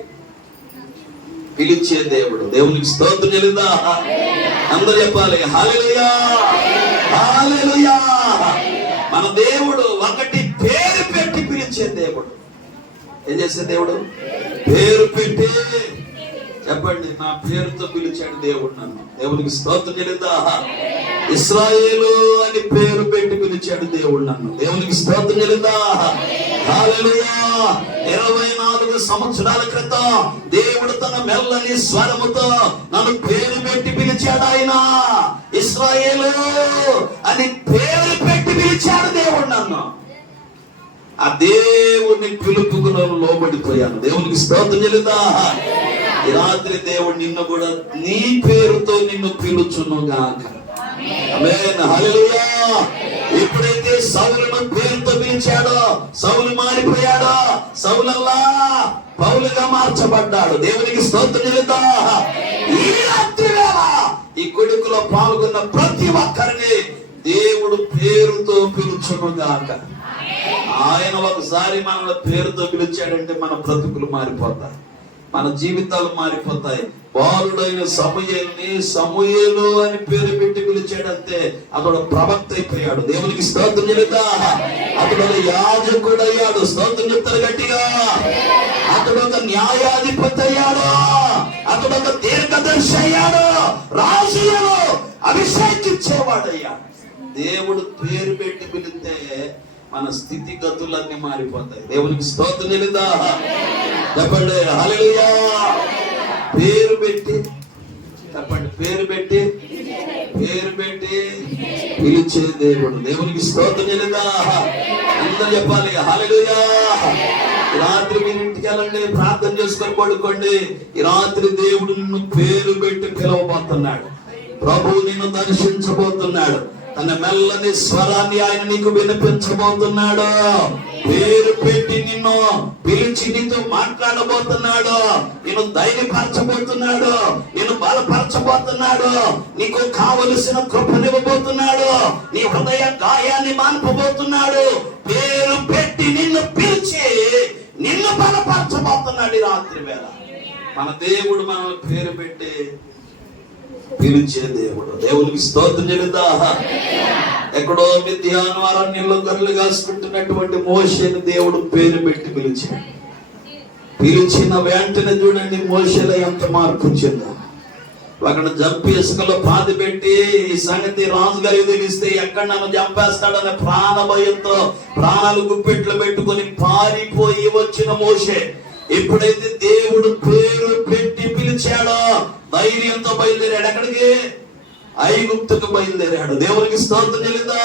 పిలిచే దేవుడు. దేవునికి స్తోత్రం చెల్లిందా? అందరూ చెప్పాలి హల్లెలూయా హల్లెలూయా. మన దేవుడు ఒకటి పేరు పెట్టి పిలిచే దేవుడు. ఏం చేసే దేవుడు? పేరు పెట్టి చెప్పండి, నా పేరుతో పిలిచాడు దేవుడు నన్ను. దేవునికి స్తోత్రం చెల్లిద్దా. ఇశ్రాయేలు అని పేరు పెట్టి పిలిచాడు దేవుడు నన్ను. దేవునికి స్తోత్రం చెల్లిద్దా. హల్లెలూయా. 24 సంవత్సరాల క్రితం దేవుడు తన మెల్లని స్వరముతో నన్ను పేరు పెట్టి పిలిచాడు. ఆయన ఇశ్రాయేలు అని పేరు పెట్టి పిలిచాడు దేవుడు నన్ను. ఆ దేవుని పిలుపుకు నన్ను లోబడిపోయాను. దేవునికి స్తోత్రం చెల్లిద్దా. ఈ రాత్రి దేవుడు నిన్ను కూడా నీ పేరుతో నిన్ను పిలుచును గాక. ఆమేన్. హల్లెలూయా. ఎప్పుడైతే సౌలును పేరుతో పిలిచాడో సౌలు మారిపోయాడో, సౌలల్లా పౌలుగా మార్చబడ్డాడు. దేవునికి స్తోత్రం చెల్లిద్దా. ఈ రాత్రి వేళ ఈ కొడుకులో పాల్గొన్న ప్రతి ఒక్కరిని దేవుడు పేరుతో పిలుచును గాక. ఆయన ఒకసారి మనల్ని పేరుతో పిలిచాడంటే మన బ్రతుకులు మారిపోతాయి, మన జీవితాలు మారిపోతాయి. బాలుడైన సమూయేలుని సమూయేలు అని పేరు పెట్టి పిలిచాడంటే అతడు ప్రవక్త అయిపోయాడు. దేవునికి స్తోత్రం చెల్లిద్దా. అతడు యాజకుడు అయ్యాడు. స్తోత్రం చెప్తారు గట్టిగా. అతడు ఒక న్యాయాధిపతి అయ్యాడు. అతడు ఒక దీర్ఘదర్శి అయ్యాడు. రాజులను అభిషేకించేవాడయ్యాడు. దేవుడు పేరు పెట్టి పిలిస్తే మన స్థితిగతులన్నీ మారిపోతాయి. దేవునికి స్తోత్రం చెల్లిద్దా. చెప్పండి హల్లెలూయా. పేరు పెట్టి చెప్పండి, పేరు పెట్టి పిలిచే దేవుడు. దేవునికి స్తోత్రం చెల్లిద్దా. అందరూ చెప్పాలి హల్లెలూయా. ఈ రాత్రి మీరు ఇంటికి వెళ్ళండి, ప్రార్థన చేసుకొని పడుకోండి. ఈ రాత్రి దేవుడు నిన్ను పేరు పెట్టి పిలవబోతున్నాడు. ప్రభువు నిన్ను దర్శించబోతున్నాడు. తన మెల్లని స్వరాన్ని ఆయన నీకు వినిపించబోతున్నాడు. పేరు పెట్టి నిన్ను పిలిచి నీతో మాట్లాడబోతున్నాడు. నిన్ను ధైర్యపరచబోతున్నాడు. నిన్ను బలపరచబోతున్నాడు. నీకు కావలసిన కృపనివ్వబోతున్నాడు. నీ హృదయ గాయాన్ని మాన్పబోతున్నాడు. పేరు పెట్టి నిన్ను పిలిచి నిన్ను బలపరచబోతున్నాడు. ఈ రాత్రి వేళ మన దేవుడు మనల్ని పేరు పెట్టి పిలిచే దేవుడు. దేవునికి స్తోత్రం చెల్లిద్దా. ఎక్కడో మిద్యాను అరణ్యంలో గొర్రెలు కాసుకుంటున్నటువంటి మోషేని దేవుడు పేరు పెట్టి పిలిచాడు. పిలిచిన వెంటనే చూడండి మోషేలో ఎంత మార్పు చెందా. అక్కడ జంపి ఇసుకలో పాతి పెట్టి ఈ సంగతి రాజుగారికి తెలిస్తే ఎక్కడ నన్ను చంపేస్తాడనే ప్రాణ భయంతో ప్రాణాలు గుప్పెట్లు పెట్టుకొని పారిపోయి వచ్చిన మోషే ఎప్పుడైతే దేవుడు పేరు పెట్టి పిలిచాడో ధైర్యంతో బయలుదేరాడు. ఎక్కడికి? ఐగుప్తుకు బయలుదేరాడు. దేవునికి స్తోత్రం చెల్లిద్దా.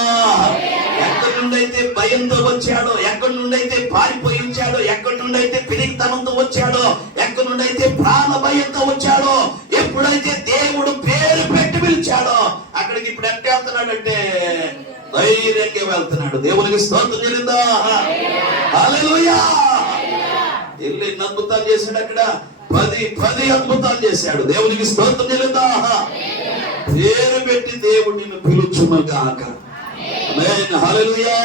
ఎక్కడి నుండి అయితే భయంతో వచ్చాడో, ఎక్కడి నుండి అయితే పారిపోయి వచ్చాడో, ఎక్కడి నుండి అయితే పిరిగితనంతో వచ్చాడో, ఎక్కడి నుండి అయితే ప్రాణ భయంతో వచ్చాడో, ఎప్పుడైతే దేవుడు పేరు పెట్టి పిలిచాడో అక్కడికి ఇప్పుడు ఎక్కడ వెళ్తున్నాడంటే ధైర్యంగా వెళ్తున్నాడు. దేవునికి స్తోత్రం చెల్లిద్దా. హల్లెలూయా. ఎన్ని అద్భుతాలు చేశాడు అక్కడ? 10 అద్భుతాలు చేశాడు. దేవునికి స్తోత్రం చెల్లిద్దా. పేరు పెట్టి దేవుడు నిన్ను పిలుచును గాక. ఆమేన్. హల్లెలూయా.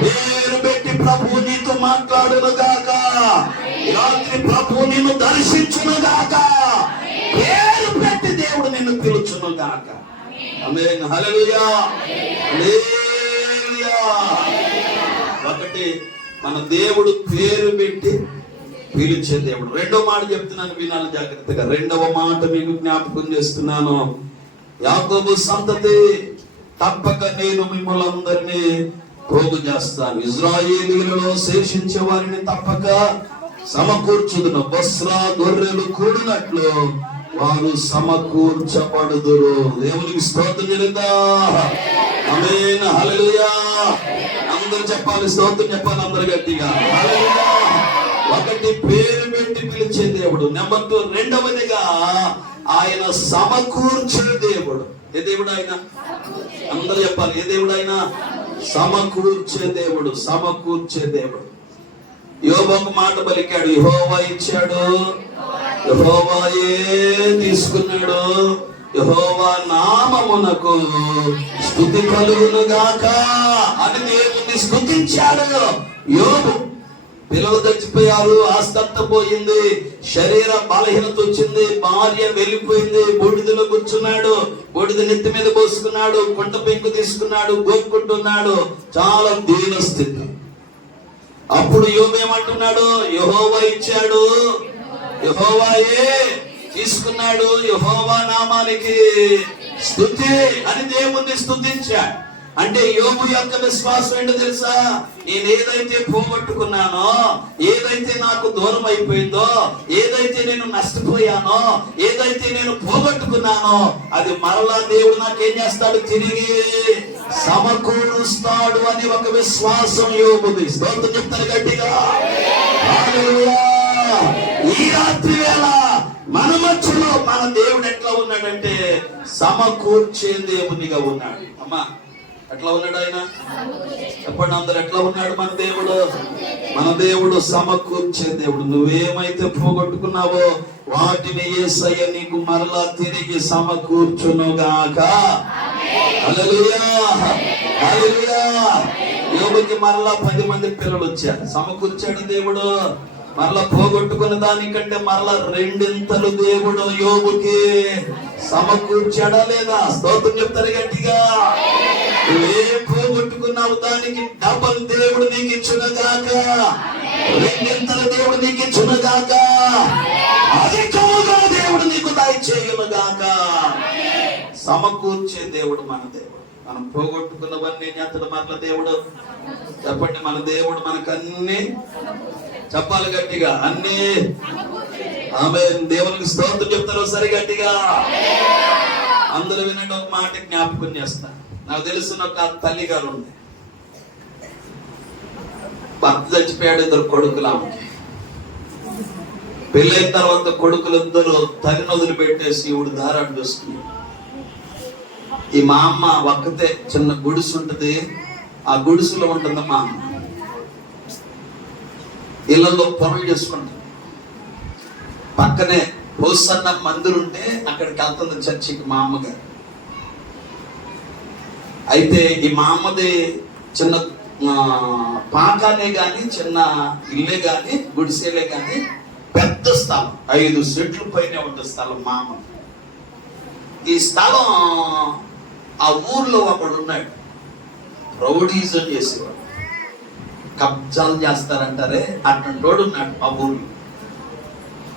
పేరు పెట్టి ప్రభు నీతో మాట్లాడును గాక. రాత్రి ప్రభు నిన్ను దర్శించును గాక. పేరు పెట్టి దేవుడు నిన్ను పిలుచును గాక. ఆమేన్. హల్లెలూయా. హల్లెలూయా. ఒకటి, మన దేవుడు పేరు పెట్టి పిలిచే దేవుడు. రెండో మాట చెప్తున్నాను, వినాలి జాగ్రత్తగా. రెండవ మాట మీకు జ్ఞాపకం చేస్తున్నాను. యాకోబు సంతతి, తప్పక నేను మిమ్మల్ని అందరినీ పోగు చేస్తాను. ఇశ్రాయేలీయులలో శేషించే వారిని తప్పక సమకూర్చుదును. బొస్రా గొర్రెలు కూడినట్లు వారు సమకూర్చబడుదురు. దేవునికి స్తోత్రం చెల్లిద్దా. ఆమేన్. హల్లెలూయా. అందరూ చెప్పాలి, స్తోత్రం చెప్పాలి అందరు గట్టిగా. హల్లెలూయా. ఒకటి, పేరు పెట్టి పిలిచే దేవుడు. నెంబర్ 2, రెండవదిగా ఆయన సమకూర్చే దేవుడు. ఏ దేవుడు ఆయన? అందరూ చెప్పాలి, ఏ దేవుడు ఆయన? సమకూర్చే దేవుడు. సమకూర్చే దేవుడు. యోబు ఒక మాట పలికాడు, యెహోవా ఇచ్చాడు, యెహోవాయే తీసుకున్నాడు, యెహోవా నామమునకు స్తుతి కలుగును గాక అని దేవుని స్తుతించాడు యోబు. పిల్లలు చచ్చిపోయారు, ఆస్తంతా పోయింది, శరీర బలహీనత వచ్చింది, భార్య వెళ్ళిపోయింది, బూడిదలో కూర్చున్నాడు, బూడిద నెత్తి మీద పోసుకున్నాడు, కుంట పెంకు తీసుకున్నాడు, గోక్కుంటున్నాడు, చాలా దీన స్థితి. అప్పుడు యోబు ఏమంటున్నాడు? యెహోవా ఇచ్చాడు, యెహోవాయే తీసుకున్నాడు. యెహోవా నామానికి స్తుతి అని దేవుణ్ణి స్తుతించాడు. అంటే యోబు యొక్క విశ్వాసం ఏంటో తెలుసా? నేను ఏదైతే పోగొట్టుకున్నానో, ఏదైతే నాకు దూరం అయిపోయిందో, ఏదైతే నేను నష్టపోయానో, ఏదైతే నేను పోగొట్టుకున్నానో అది మరలా దేవుడు నాకేం చేస్తాడు? తిరిగి సమకూరుస్తాడు అని ఒక విశ్వాసం యోబుది. స్తోత్రం చెప్తారు గట్టిగా. హల్లెలూయా. ఈ రాత్రి వేళ మన మధ్యలో మన దేవుడు ఎట్లా ఉన్నాడంటే సమకూర్చే దేవునిగా ఉన్నాడు. అమ్మా, ఎట్లా ఉన్నాడు ఆయన? చెప్పండి అందరు, ఎట్లా ఉన్నాడు మన దేవుడు? మన దేవుడు సమకూర్చే దేవుడు. నువ్వేమైతే పోగొట్టుకున్నావో వాటిని యేసయ్య నీకు మరలా తిరిగి సమకూర్చునుగాక. హల్లెలూయా, హల్లెలూయా. యోబుకి మరలా 10 మంది పిల్లలు వచ్చారు. సమకూర్చాడు దేవుడు. మరలా పోగొట్టుకున్న దానికంటే మరలా 2 దేవుడు యోబుకి సమకూర్చాడా లేదా? స్తోత్రం చెప్తారు గట్టిగా. నువ్వేం పోగొట్టుకున్నావు దానికి డబల్ దేవుడు నీకు ఇచ్చునుగాక. 2 దేవుడు నీకు ఇచ్చునుగాక. అధికముగా దేవుడు నీకు దయచేయునుగాక. సమకూర్చే దేవుడు మన దేవుడు. మనం పోగొట్టుకున్నవన్నీ ఎంతటి మరల దేవుడు? చెప్పండి, మన దేవుడు మనకన్నీ, చెప్పాలి గట్టిగా, అన్ని. ఆమేన్. దేవునికి స్తోత్రం చెప్తారు సరి గట్టిగా. అందరూ వినండి, ఒక మాట జ్ఞాపకం చేస్తా. నాకు తెలిసిన ఒక తల్లి గారు ఉంది. భర్త చచ్చిపోయాడు, 2 కొడుకులు ఆమెకి. పెళ్ళైన తర్వాత కొడుకులిద్దరూ తల్లిని వదిలిపెట్టేసి ఇవిడు దారాడు చూసుకుని. ఈ మా అమ్మ ఒక్కతే, చిన్న గుడిసు ఉంటుంది, ఆ గుడిసులో ఉంటుంది మా అమ్మ. ఇళ్లలో పనులు చేసుకుంటుంది. పక్కనే హోసన్న మందిర్ ఉంటే అక్కడికి వెళ్తుంది చర్చికి మా అమ్మగారు. అయితే ఈ మా అమ్మది చిన్న పాకానే గాని, చిన్న ఇల్లే గాని, గుడిసేలే గాని, పెద్ద స్థలం, 5 సెంట్ల పైన ఉంటుంది స్థలం మా అమ్మ. ఈ స్థలం ఆ ఊర్లో ఒకడు ఉన్నాడు, రౌడీజం చేసేవాడు, కబ్జాలు చేస్తారంటారే అట్లాంటోడు ఉన్నాడు ఆ ఊర్లో.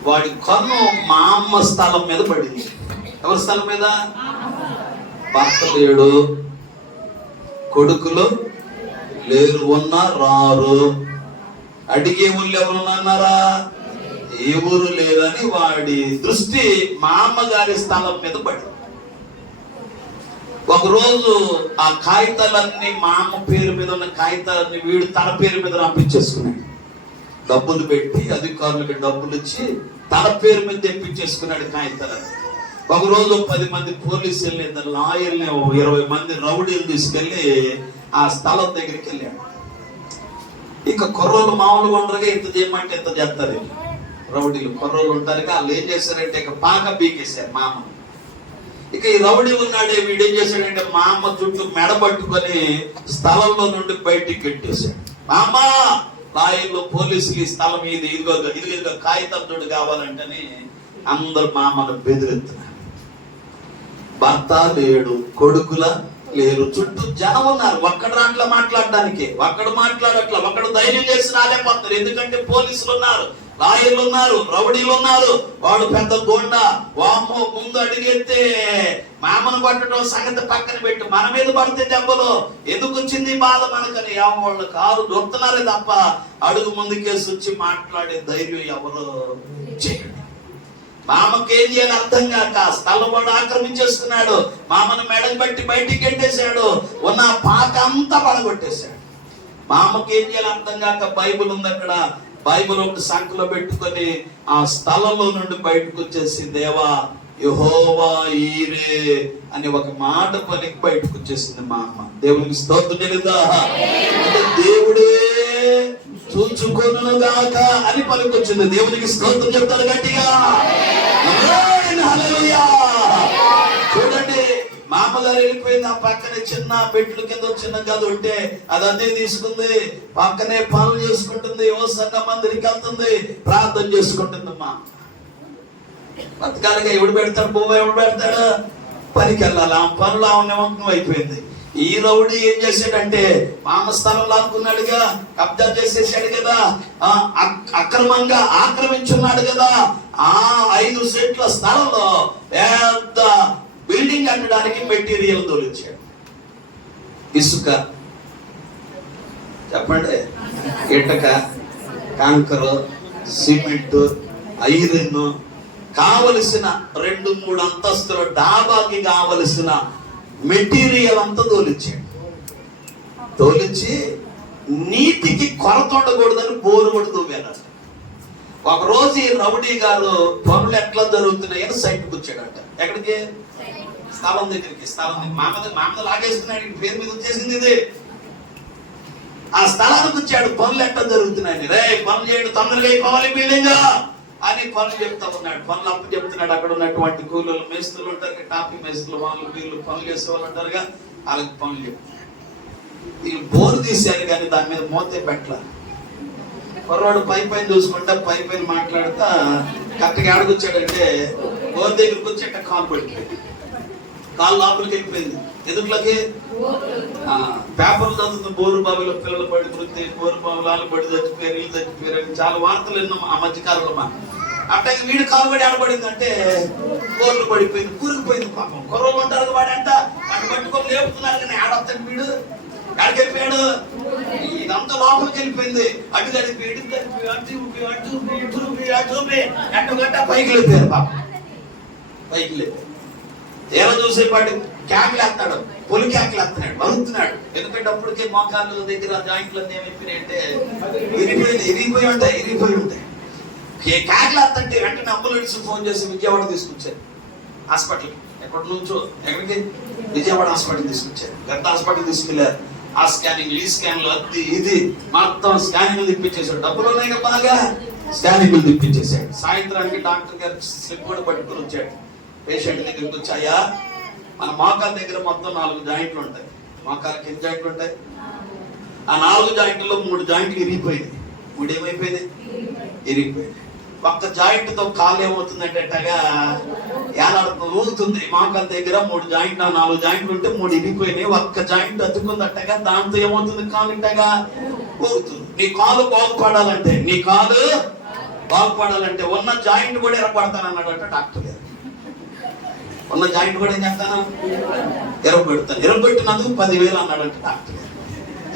వాడి కన్ను మా అమ్మ స్థలం మీద పడింది. ఎవరి స్థలం మీద? భర్త లేడు, కొడుకులు లేరు, ఉన్నా రారు, అడిగే ఊళ్ళు ఎవరున్నారా? ఏ ఊరు లేదని వాడి దృష్టి మా అమ్మగారి స్థలం మీద పడింది. ఒకరోజు ఆ కాగితాలన్నీ, మా అమ్మ పేరు మీద ఉన్న కాగితాలన్నీ వీడు తన పేరు మీద రాపించేసుకున్నాడు. డబ్బులు పెట్టి, అధికారులకు డబ్బులు ఇచ్చి తన పేరు మీద తెప్పించేసుకున్నాడు కాగితాలని. ఒకరోజు 10 మంది పోలీసుల్ని, 2 లాయర్ని, 20 మంది రౌడీలు తీసుకెళ్లి ఆ స్థలం దగ్గరికి వెళ్ళాడు. ఇక కుర్రోళ్ళు మామూలుగా ఉండరుగా, ఇంత చేయమంటే ఇంత చేస్తారు. రౌడీలు కుర్రోళ్ళు ఉంటారు. వాళ్ళు ఏం చేశారంటే ఇక పాక బీకేశారు మా అమ్మ. ఇక ఈ రౌడీ ఉన్నాడే, వీడు ఏం చేశాడంటే మా అమ్మ చుట్టూ మెడ పట్టుకొని స్థలంలో నుండి బయటికి పెట్టేశాడు. మా అమ్మ, లాయర్లు పోలీసులు ఈ స్థలం ఇది, ఇదిగో కాగితం తోడు కావాలంటని అందరు మా అమ్మను బెదిరెత్తున్నారు. భర్త లేడు, కొడుకుల లేరు, చుట్టూ జనం ఉన్నారు. ఒక్కడు రాట్లా మాట్లాడడానికి, ఒక్కడు మాట్లాడట్లా, ఒక్కడు ధైర్యం చేసి రాలేకపోతున్నారు. ఎందుకంటే పోలీసులు ఉన్నారు, లాయర్లు ఉన్నారు, రౌడీలు ఉన్నారు. వాడు పెద్ద గోండ, వామ్మో ముందు అడిగెత్తే మామను పట్టడం సంగతి పక్కన పెట్టి మన మీద పడితే దెబ్బలు ఎందుకు వచ్చింది బాధ మనకని వాళ్ళు కారు దొరుకుతున్నారే తప్ప అడుగు ముందుకేసి వచ్చి మాట్లాడే ధైర్యం ఎవరు చేయడు. మామకి ఏం చేయాలి అర్థం కాక స్థలం వాడు ఆక్రమించేస్తున్నాడు. మామను మెడలు బట్టి బయటికి గెట్టేశాడు, ఉన్న పాక అంతా పడగొట్టేశాడు. మామకి ఏం చేయాలి అర్థం కాక బైబిల్ ఉంది అక్కడ, బైబిల్ ఒకటి సంఖ్యలో పెట్టుకొని ఆ స్థలంలో నుండి బయటకు వచ్చేసి దేవా యెహోవా ఈరే అని ఒక మాట పలికి బయటకు వచ్చేసింది మా అమ్మ. దేవునికి స్తోత్రం చెల్లిందా? అంటే దేవుడే చూచుకొనుగాక అని పలికొచ్చింది. దేవునికి స్తోత్రం చెప్తారు గట్టిగా. హల్లెలూయా. చూడండి, మా అమ్మగారు వెళ్ళిపోయింది. ఆ పక్కనే చిన్న బెడ్ల కింద చిన్న గది ఉంటే అదే తీసుకుంది, పక్కనే పనులు చేసుకుంటుంది, ఓ సంఘ మందిరికి వెళ్తుంది, ప్రార్థన చేసుకుంటుంది. మా బతకాలిగా ఎవడు పెడతాడు? భూమి ఎవడు పెడతాడు? పనికి వెళ్ళాలి. ఆ పనులు ఆమె నిమగ్నం అయిపోయింది. ఈ రౌడీ ఏం చేశాడంటే మామ స్థలం లాక్కున్నాడుగా, కబ్జా చేసేసాడు కదా, అక్రమంగా ఆక్రమించున్నాడు కదా. ఆ 5 సెంట్ల స్థలంలో పెద్ద బిల్డింగ్ కట్టడానికి మెటీరియల్ తోలిచ్చాడు. ఇసుక, చెప్పండి, ఇటక, కాంకరు, సిమెంట్, ఐరన్, కావలసిన 2-3 అంతస్తుల డాబాకి కావలసిన మెటీరియల్ అంతా తోలిచ్చి నీటికి కొరత ఉండకూడదని బోరు కూడా తవ్వాడు. ఒకరోజు ఈ రౌడీ గారు పనులు ఎట్లా జరుగుతున్నాయని సైట్కి వచ్చాడంట. ఎక్కడికి? స్థలం దగ్గరికి. మామద లాగేస్తున్నాడు, పేరు మీద వచ్చేసింది ఇది. ఆ స్థలానికి వచ్చాడు, పనులు ఎట్లా జరుగుతున్నాయని. రే పనులు చేయండి, తొందరగా అయిపోవాలి బిల్డింగ్ అని పనులు చెప్తా ఉన్నాడు. పనులు అప్పు చెప్తున్నాడు. అక్కడ ఉన్నటువంటి కూలీలు, మేస్తులు ఉంటారు, టాపీ మేస్తులు, వాళ్ళు వీళ్ళు పనులు చేసే వాళ్ళు ఉంటారుగా, వాళ్ళకి పనులు చెప్తున్నారు. వీళ్ళు బోరు తీశారు కానీ దాని మీద మోతే పెట్టల. కుర్రాడు పైన చూసుకుంటా పైన మాట్లాడుతా కరెక్ట్గా ఆడకొచ్చాడంటే బోరు దగ్గరికి వచ్చి అట్ట కాలు పడిపోయింది. కాలు లోపలికి వెళ్ళిపోయింది. ఎదుట్లోకి పేపర్లు చదువుతున్న బోరు బావిలో పిల్లలు పడి వృత్తి, బోరు బావులు వాళ్ళు పడి చచ్చిపోయారు, వీళ్ళు చచ్చిపోయారు అని చాలా వార్తలు విన్నాం ఆ మధ్యకాలంలో. మా అట్లా వీడు కాలు పడి ఆడబడిందంటే బోర్లు పడిపోయింది, కూరుకుపోయింది. పాపం కుర్రలు ఉంటారు, వాడంట అటు పట్టుకొని లేపుతున్నారు కానీ ఆడొస్తాడు వీడు. ఎక్కడికి వెళ్ళిపోయాడు? ఇదంతా లోపలికి వెళ్ళిపోయింది. అటు గడిపి ఇటు గడిపి అటు గట్ట పైకి వెళ్ళిపోయారు. పాపం పైకి వెళ్ళిపోయారు. ఏమో చూసేపాటి క్యాకులేస్తాడు, పొలి క్యాకులేస్తున్నాడు, వరుతున్నాడు. ఎందుకంటే అప్పటికే మోకాళ్ళ దగ్గర జాయింట్లు అన్నీ ఏమైపోయినాయంటే ఇరిగిపోయి ఉంటాయి. క్యాకులేస్తంటే వెంటనే అంబులెన్స్ ఫోన్ చేసి విజయవాడ తీసుకొచ్చారు హాస్పిటల్. ఎక్కడి నుంచో ఎక్కడికి? విజయవాడ హాస్పిటల్ తీసుకొచ్చారు. పెద్ద హాస్పిటల్ తీసుకెళ్లారు. ఆ స్కానింగ్, ఈ స్కాన్లు, అది ఇది మొత్తం స్కానింగ్లు తిప్పించేశాడు. డబ్బులు ఉన్నాయి కదా, బాగా స్కానింగ్లు తిప్పించేశాడు. సాయంత్రానికి డాక్టర్ గారు స్లిప్ కూడా పట్టుకుని వచ్చాడు. పేషెంట్ దగ్గరికి వచ్చాయా, మన మోకాల దగ్గర మొత్తం 4 జాయింట్లు ఉంటాయి. మోకాలకి ఎన్ని జాయింట్లు ఉంటాయి? ఆ 4 జాయింట్లలో 3 జాయింట్లు ఇరిగిపోయింది. 3 ఏమైపోయింది? ఇరిగిపోయింది. ఒక్క జాయింట్ తో కాలు ఏమవుతుందంటే అట్టగా ఊగుతుంది. మోకాల దగ్గర 3 జాయింట్లు, 4 జాయింట్లు ఉంటే 3 ఇరిగిపోయినాయి. ఒక్క జాయింట్ అతుకుంది అట్టగా, దాంతో ఏమవుతుంది? కాలు ఇట్టగా ఊగుతుంది. నీ కాలు బాగుపడాలంటే ఉన్న జాయింట్ కూడా ఎరపడతానన్నాడట డాక్టర్ గారు. ఉన్న జాయింట్ కూడా ఏం చేస్తాను? ఎరగొడతాను. ఎరగొట్టినందుకు 10,000 అన్నాడంట డాక్టర్ గారు.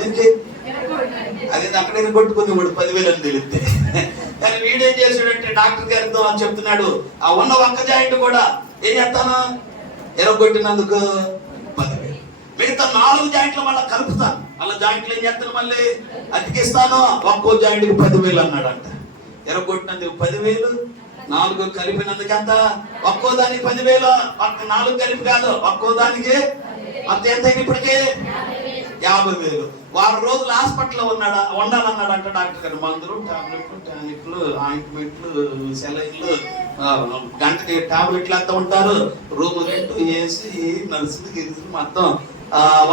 ఏంటి అదే అక్కడ ఎరగొట్టుకుని వాడు 10,000 అని తెలిస్తే. కానీ వీడేం చేశాడంటే డాక్టర్ గారితో అని చెప్తున్నాడు, ఆ ఉన్న ఒక్క జాయింట్ కూడా ఏం చేస్తాను? ఎరగొట్టినందుకు 10,000. మిగతా 4 జాయింట్లు మళ్ళీ కలుపుతాను. మళ్ళీ జాయింట్లు ఏం చేస్తాను? మళ్ళీ అతికిస్తాను. ఒక్కో జాయింట్కి 10,000 అన్నాడంట. ఎరగొట్టినందుకు 10,000, 4 కలిపినందుకు ఎంత? ఒక్కో దానికి 10,000. 4 కలిపి కాదు, ఒక్కో దానికి అంత ఎంత ఇప్పటికే 50,000. 6 రోజులు హాస్పిటల్లో ఉండాలన్నాడంట డాక్టర్ గారు. మందులు, టాబ్లెట్లు, టానిక్లు, ఆయింట్మెంట్లు, సెలైన్లు, గంటకి టాబ్లెట్లు అంతా ఉంటారు. రూమ్ రెంట్, ఏసీ, నర్సులు, గిరిసులు మొత్తం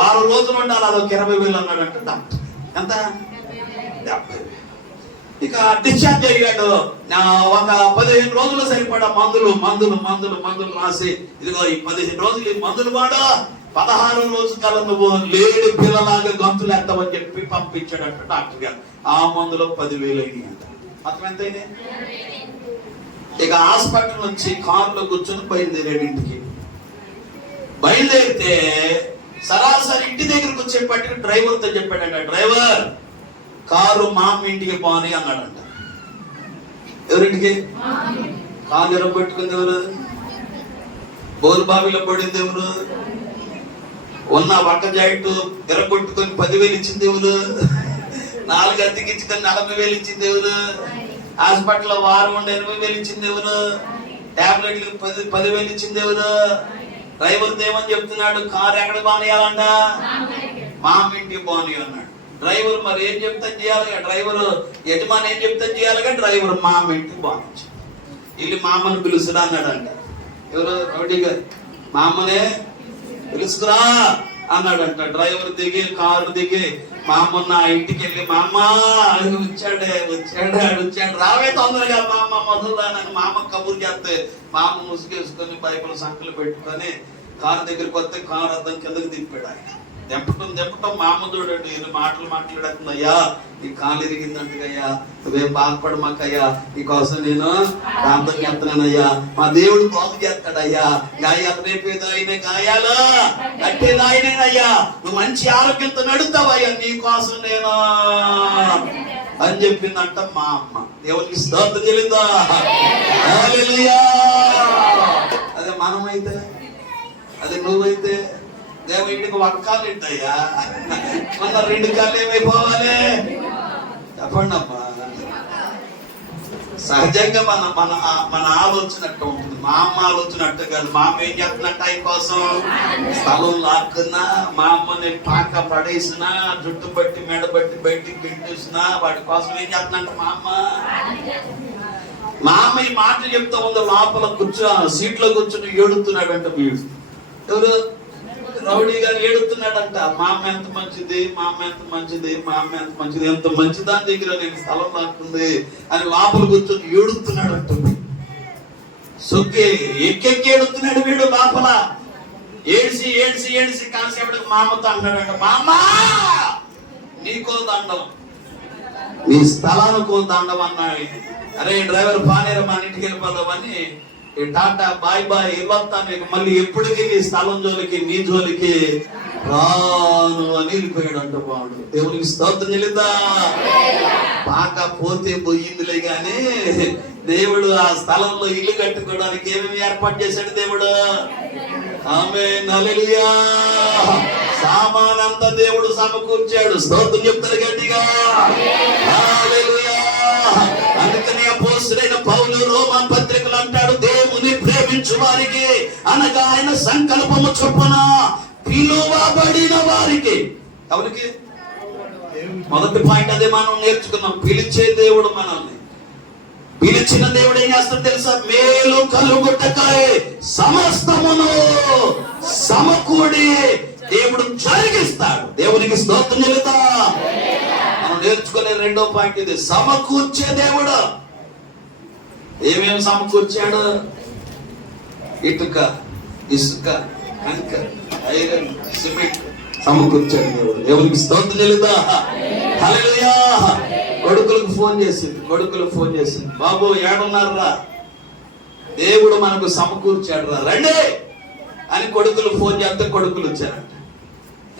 6 రోజులు ఉండాలి. అదొక 20,000 అన్నాడంట డాక్టర్. ఎంత? 70,000. ఇక డిశ్చార్జ్ అయ్యాడు. ఒక 15 రోజులు సరిపడా మందులు రాసి, ఇదిగో ఈ 15 రోజులు ఈ మందులు వాడు, 16వ రోజు కల నువ్వు లేడి పిల్లలాగా గంతులు ఎత్తావని చెప్పి పంపించాడంట డాక్టర్ గారు. ఆ మందులో 10,000 అయినాయి అంట. మొత్తం ఎంత అయినాయి? ఇక హాస్పిటల్ నుంచి కారులో కూర్చొని బయలుదేరాడు ఇంటికి. బయలుదేరితే సరాసరి ఇంటి దగ్గరకు వచ్చేపటికి డ్రైవర్తో చెప్పాడంట, డ్రైవర్ కారు మామ ఇంటికి పోని అన్నాడంట. ఎవరింటికి? కారు ఎరగొట్టుకుంది ఎవరు? బోరు బావిలో పడింది ఎవరు? ఉన్న ఒక్క జాయింట్ ఎరగొట్టుకొని 10,000 ఇచ్చింది ఎవరు? 4 అద్దెకిచ్చుకొని 40,000 ఇచ్చింది ఎవరు? హాస్పిటల్లో వారం ఉండి 80,000 ఇచ్చింది ఎవరు? టాబ్లెట్లకు 10,000 ఇచ్చింది ఎవరు? డ్రైవర్ ఏమని చెప్తున్నాడు? కారు ఎక్కడ బానేయాలంట? మామ ఇంటికి పోని అన్నాడు. డ్రైవర్ మరి ఏం చెప్తా చేయాలిగా? డ్రైవర్ యజమాని ఏం చెప్తా చేయాలిగా? డ్రైవర్ మామ ఇంటికి బానించు, వెళ్ళి మామని పిలుస్తున్నా అన్నాడంట. ఎవరు? రౌడీ గారు. మామనే పిలుసుకురా అన్నాడంట. డ్రైవర్ దిగి కారు దిగి మామన్న ఇంటికి వెళ్ళి, మామ వచ్చాడు రావే తొందరగా మామ మొదలుదానని మామ కబురు చేస్తే మామ ముసుగేసుకొని బైబిల్ సంకలు పెట్టుకొని కారు దగ్గరికి వస్తే కారు అద్దం కిందకి దింపాడు ఆయన. దెంపటం మా అమ్మ చూడండి ఎన్ని మాటలు మాట్లాడుతుందయ్యా, నీ కాలు ఇరిగిందంటయ్యా, నువ్వేం బాధపడమాకయ్యా, నీకోసం నేను ప్రాంతం చేస్తున్నానయ్యా, మా దేవుడు బాగు చేస్తాడయ్యా, గాయాలు రేపేదో అయినా గాయాలు కట్టేది ఆయనేనయ్యా, నువ్వు మంచి ఆరోగ్యంతో నడుతావయ్యా, నీకోసం నేను అని చెప్పిందంట మా అమ్మ. దేవునికి స్తోత్రం చెల్లిందా? హల్లెలూయా. అదే మనమైతే, అదే నువ్వైతే దేవుడికి ఒక్కకాలు ఏంటయ్యా, మన 2 కాళ్ళు ఏమైపోవాలి చెప్పండి అమ్మా. సహజంగా మన మన మన ఆలోచనట్టు ఉంటుంది. మా అమ్మ ఆలోచనట్టు కాదు. మా అమ్మ ఏం చెప్తున్నట్టు ఆయన కోసం స్థలం లాక్కున్నా, మా అమ్మని పాక పడేసినా, జుట్టు బట్టి మెడ బట్టి బయటికి పెట్టేసినా వాటి కోసం ఏం చెప్తున్నట్టు మా అమ్మ ఈ మాటలు చెప్తా ఉంది. లోపల సీట్లో కూర్చొని ఏడుతున్నాడంట వీడు. ఎవరు? రౌడీ గారు ఏడుతున్నాడంట. మా అమ్మ ఎంత మంచిది, మా అమ్మ ఎంత మంచిది, మా అమ్మ ఎంత మంచిది, ఎంత మంచిదాని దగ్గర నేను స్థలం లాక్కుంది అని లోపల కూర్చొని ఏడుతున్నాడంట. సొక్కి ఎక్కెక్కి ఏడుతున్నాడు వీడు లోపల. ఏడిసి ఏడిసి ఏడిసి కాసేపటికి మా అమ్మతో అన్నాడంట, మా అమ్మ నీకో దండం, నీ స్థలానికో దండం అన్నాడు. అరే డ్రైవర్ పానేరు మన ఇంటికి వెళ్ళిపోదామని టాటా బాయ్ బాయ్ ఇవ్వతా, నీకు మళ్ళీ ఎప్పటికీ నీ స్థలం జోలికి నీ జోలికి రాను అని వెళ్ళిపోయాడు అంట వాడు. దేవునికి స్తోత్రం చెల్లిందా? పాక పోతే పోయిందిలే గాని దేవుడు ఆ స్థలంలో ఇల్లు కట్టుకోవడానికి ఏమేమి ఏర్పాటు చేశాడు దేవుడు? ఆమేన్, హల్లెలూయా. సామానంతా దేవుడు సమకూర్చాడు. స్తోత్రం చెప్తారు గట్టిగా, హల్లెలూయా. అందుకని అపోస్తలుడైన పౌలు రోమన్ పత్రికలు అంటాడు, దేవుని ప్రేమించు వారికి అనగా ఆయన సంకల్పము చొప్పున పిలువబడిన వారికి. ఎవరికి? మొదటి పాయింట్ అదే మనం నేర్చుకున్నాం. పిలిచే దేవుడు మనల్ని. పిలిచిన దేవుడు ఏం చేస్తాడు తెలుసా? మేలు కలుగుటకై సమస్తమును సమకూడి దేవుడు జరిగిస్తాడు. దేవునికి స్తోత్రం చెల్లుతా. మనం నేర్చుకునే రెండో పాయింట్ ఇది, సమకూర్చే దేవుడు. ఏమేమి సమకూర్చాడు? ఇటుక, ఇసుక, కంక, ఐరన్, సిమెంట్ సమకూర్చాడు దేవుడు. దేవునికి స్తోత్రం చెల్లుతా. హల్లెలూయా. కొడుకులకు ఫోన్ చేసింది, బాబు ఏడున్నారా, దేవుడు మనకు సమకూర్చాడు రా, రండి అని కొడుకులు ఫోన్ చేస్తే కొడుకులు వచ్చారంట.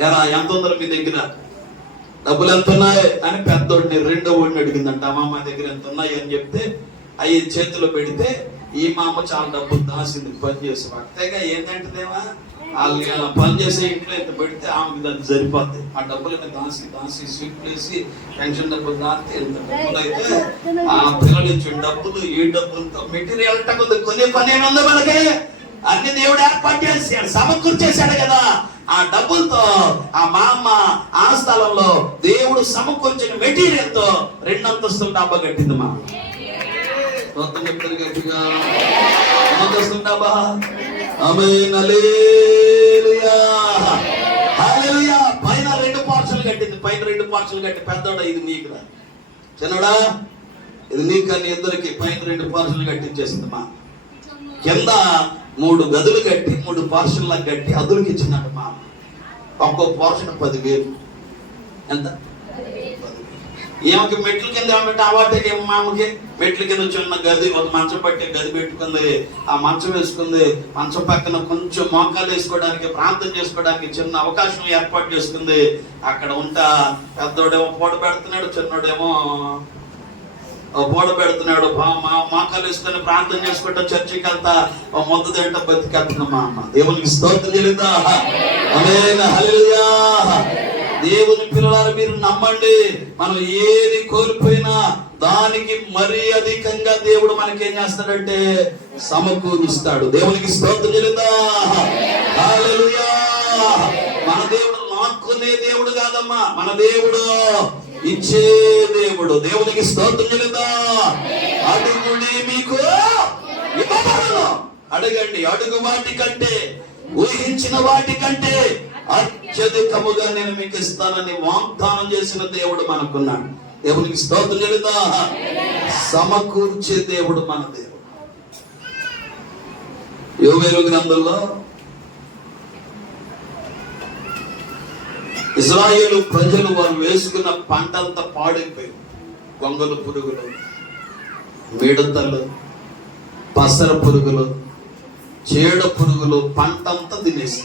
ఎలా, ఎంత ఉందో మీ దగ్గర, డబ్బులు ఎంత ఉన్నాయి అని పెద్దోడిని రెండో ఓడిని అడిగిందంట. అమ్మమ్మ దగ్గర ఎంత ఉన్నాయి అని చెప్తే అవి చేతిలో పెడితే ఈ మా అమ్మ చాలా డబ్బులు దాసింది పని చేసి. అంతేగా ఏంటంటేమా వాళ్ళు పని చేసే ఇంట్లో ఎంత పెడితే ఆమెకి దాన్ని సరిపోద్ది. ఆ డబ్బులని దాసి స్వీట్లు వేసి పెన్షన్ డబ్బులు దాస్తే ఎంత డబ్బులు అయితే ఆ పిల్లలు ఇచ్చిన డబ్బులు, ఈ డబ్బులతో మెటీరియల్ కొనే పని ఏముందో మనకి, అన్ని దేవుడు ఏర్పాటు చేశాడు, సమకూర్చేశాడు కదా. ఆ డబ్బులతో ఆ మా అమ్మ ఆ స్థలంలో దేవుడు సమకూర్చిన మెటీరియల్ తో 2 అంతస్తుల డాబా కట్టింది. మా మొత్తం చెప్తారు గట్టిగా, అంతస్తుల డాబా. ఆమేన్, హల్లెలూయా, హల్లెలూయా. పైన 2 పార్సల్ కట్టింది. పైన 2 పార్సల్ కట్టి, పెద్దోడా ఇది నీకురా, చిన్నడా ఇది నీకు అని ఇద్దరికి పైన 2 పార్సల్ కట్టించేసింది. మా కింద 3 గదులు కట్టి 3 పార్సల్లా కట్టి అదులకి ఇచ్చినట్టు. మా ఒక్కో పోర్షన్ 10,000. ఎంత? ఏమకి మెట్ల కింద ఏమంటే అవాటకి ఏమో మామకి మెట్ల కింద చిన్న గది, ఒక మంచం పట్టి గది పెట్టుకుంది. ఆ మంచం వేసుకుంది. మంచం పక్కన కొంచెం మోకాలు వేసుకోవడానికి, ప్రాంతం చేసుకోవడానికి చిన్న అవకాశం ఏర్పాటు చేసుకుంది. అక్కడ ఉంటా పెద్దోడేమో పూట పెడుతున్నాడు, చిన్నోడేమో పూట పెడుతున్నాడు. మోకాలు వేసుకొని ప్రాంతం చేసుకుంటా చర్చికి వెళ్తా ఓ ముద్ద తింటా బతికేస్తున్నా మా అమ్మ. దేవునికి స్తోత్రం చెల్లిందా? ఆమేన్, హల్లెలూయా. దేవుని పిల్లలారా, మీరు నమ్మండి, మనం ఏది కోల్పోయినా దానికి మరీ అధికంగా దేవుడు మనకేం చేస్తాడంటే సమకూరుస్తాడు. దేవునికి స్తోత్రం చెల్లిందా? హల్లెలూయా. మన దేవుడు లాక్కునే దేవుడు కాదమ్మా, మన దేవుడు ఇచ్చే దేవుడు. దేవునికి స్తోత్రం చెల్లిందా? అడుగుడి మీకు ఇవ్వబడును. అడగండి, అడుగు వాటి కంటే, ఊహించిన వాటి కంటే అత్యధికముగా నేను మీకు ఇస్తానని వాగ్దానం చేసిన దేవుడు మనకున్నాడు. దేవునికి స్తోత్రం చెల్లిందా? సమకూర్చే దేవుడు మన దేవుడు. యోవేలు గ్రంథంలో ఇశ్రాయేలు ప్రజలు వారు వేసుకున్న పంట అంతా పాడైపోయింది. గొంగలు పురుగులు, మిడతలు, పసర పురుగులు, చీడ పురుగులు పంట అంతా తినేసి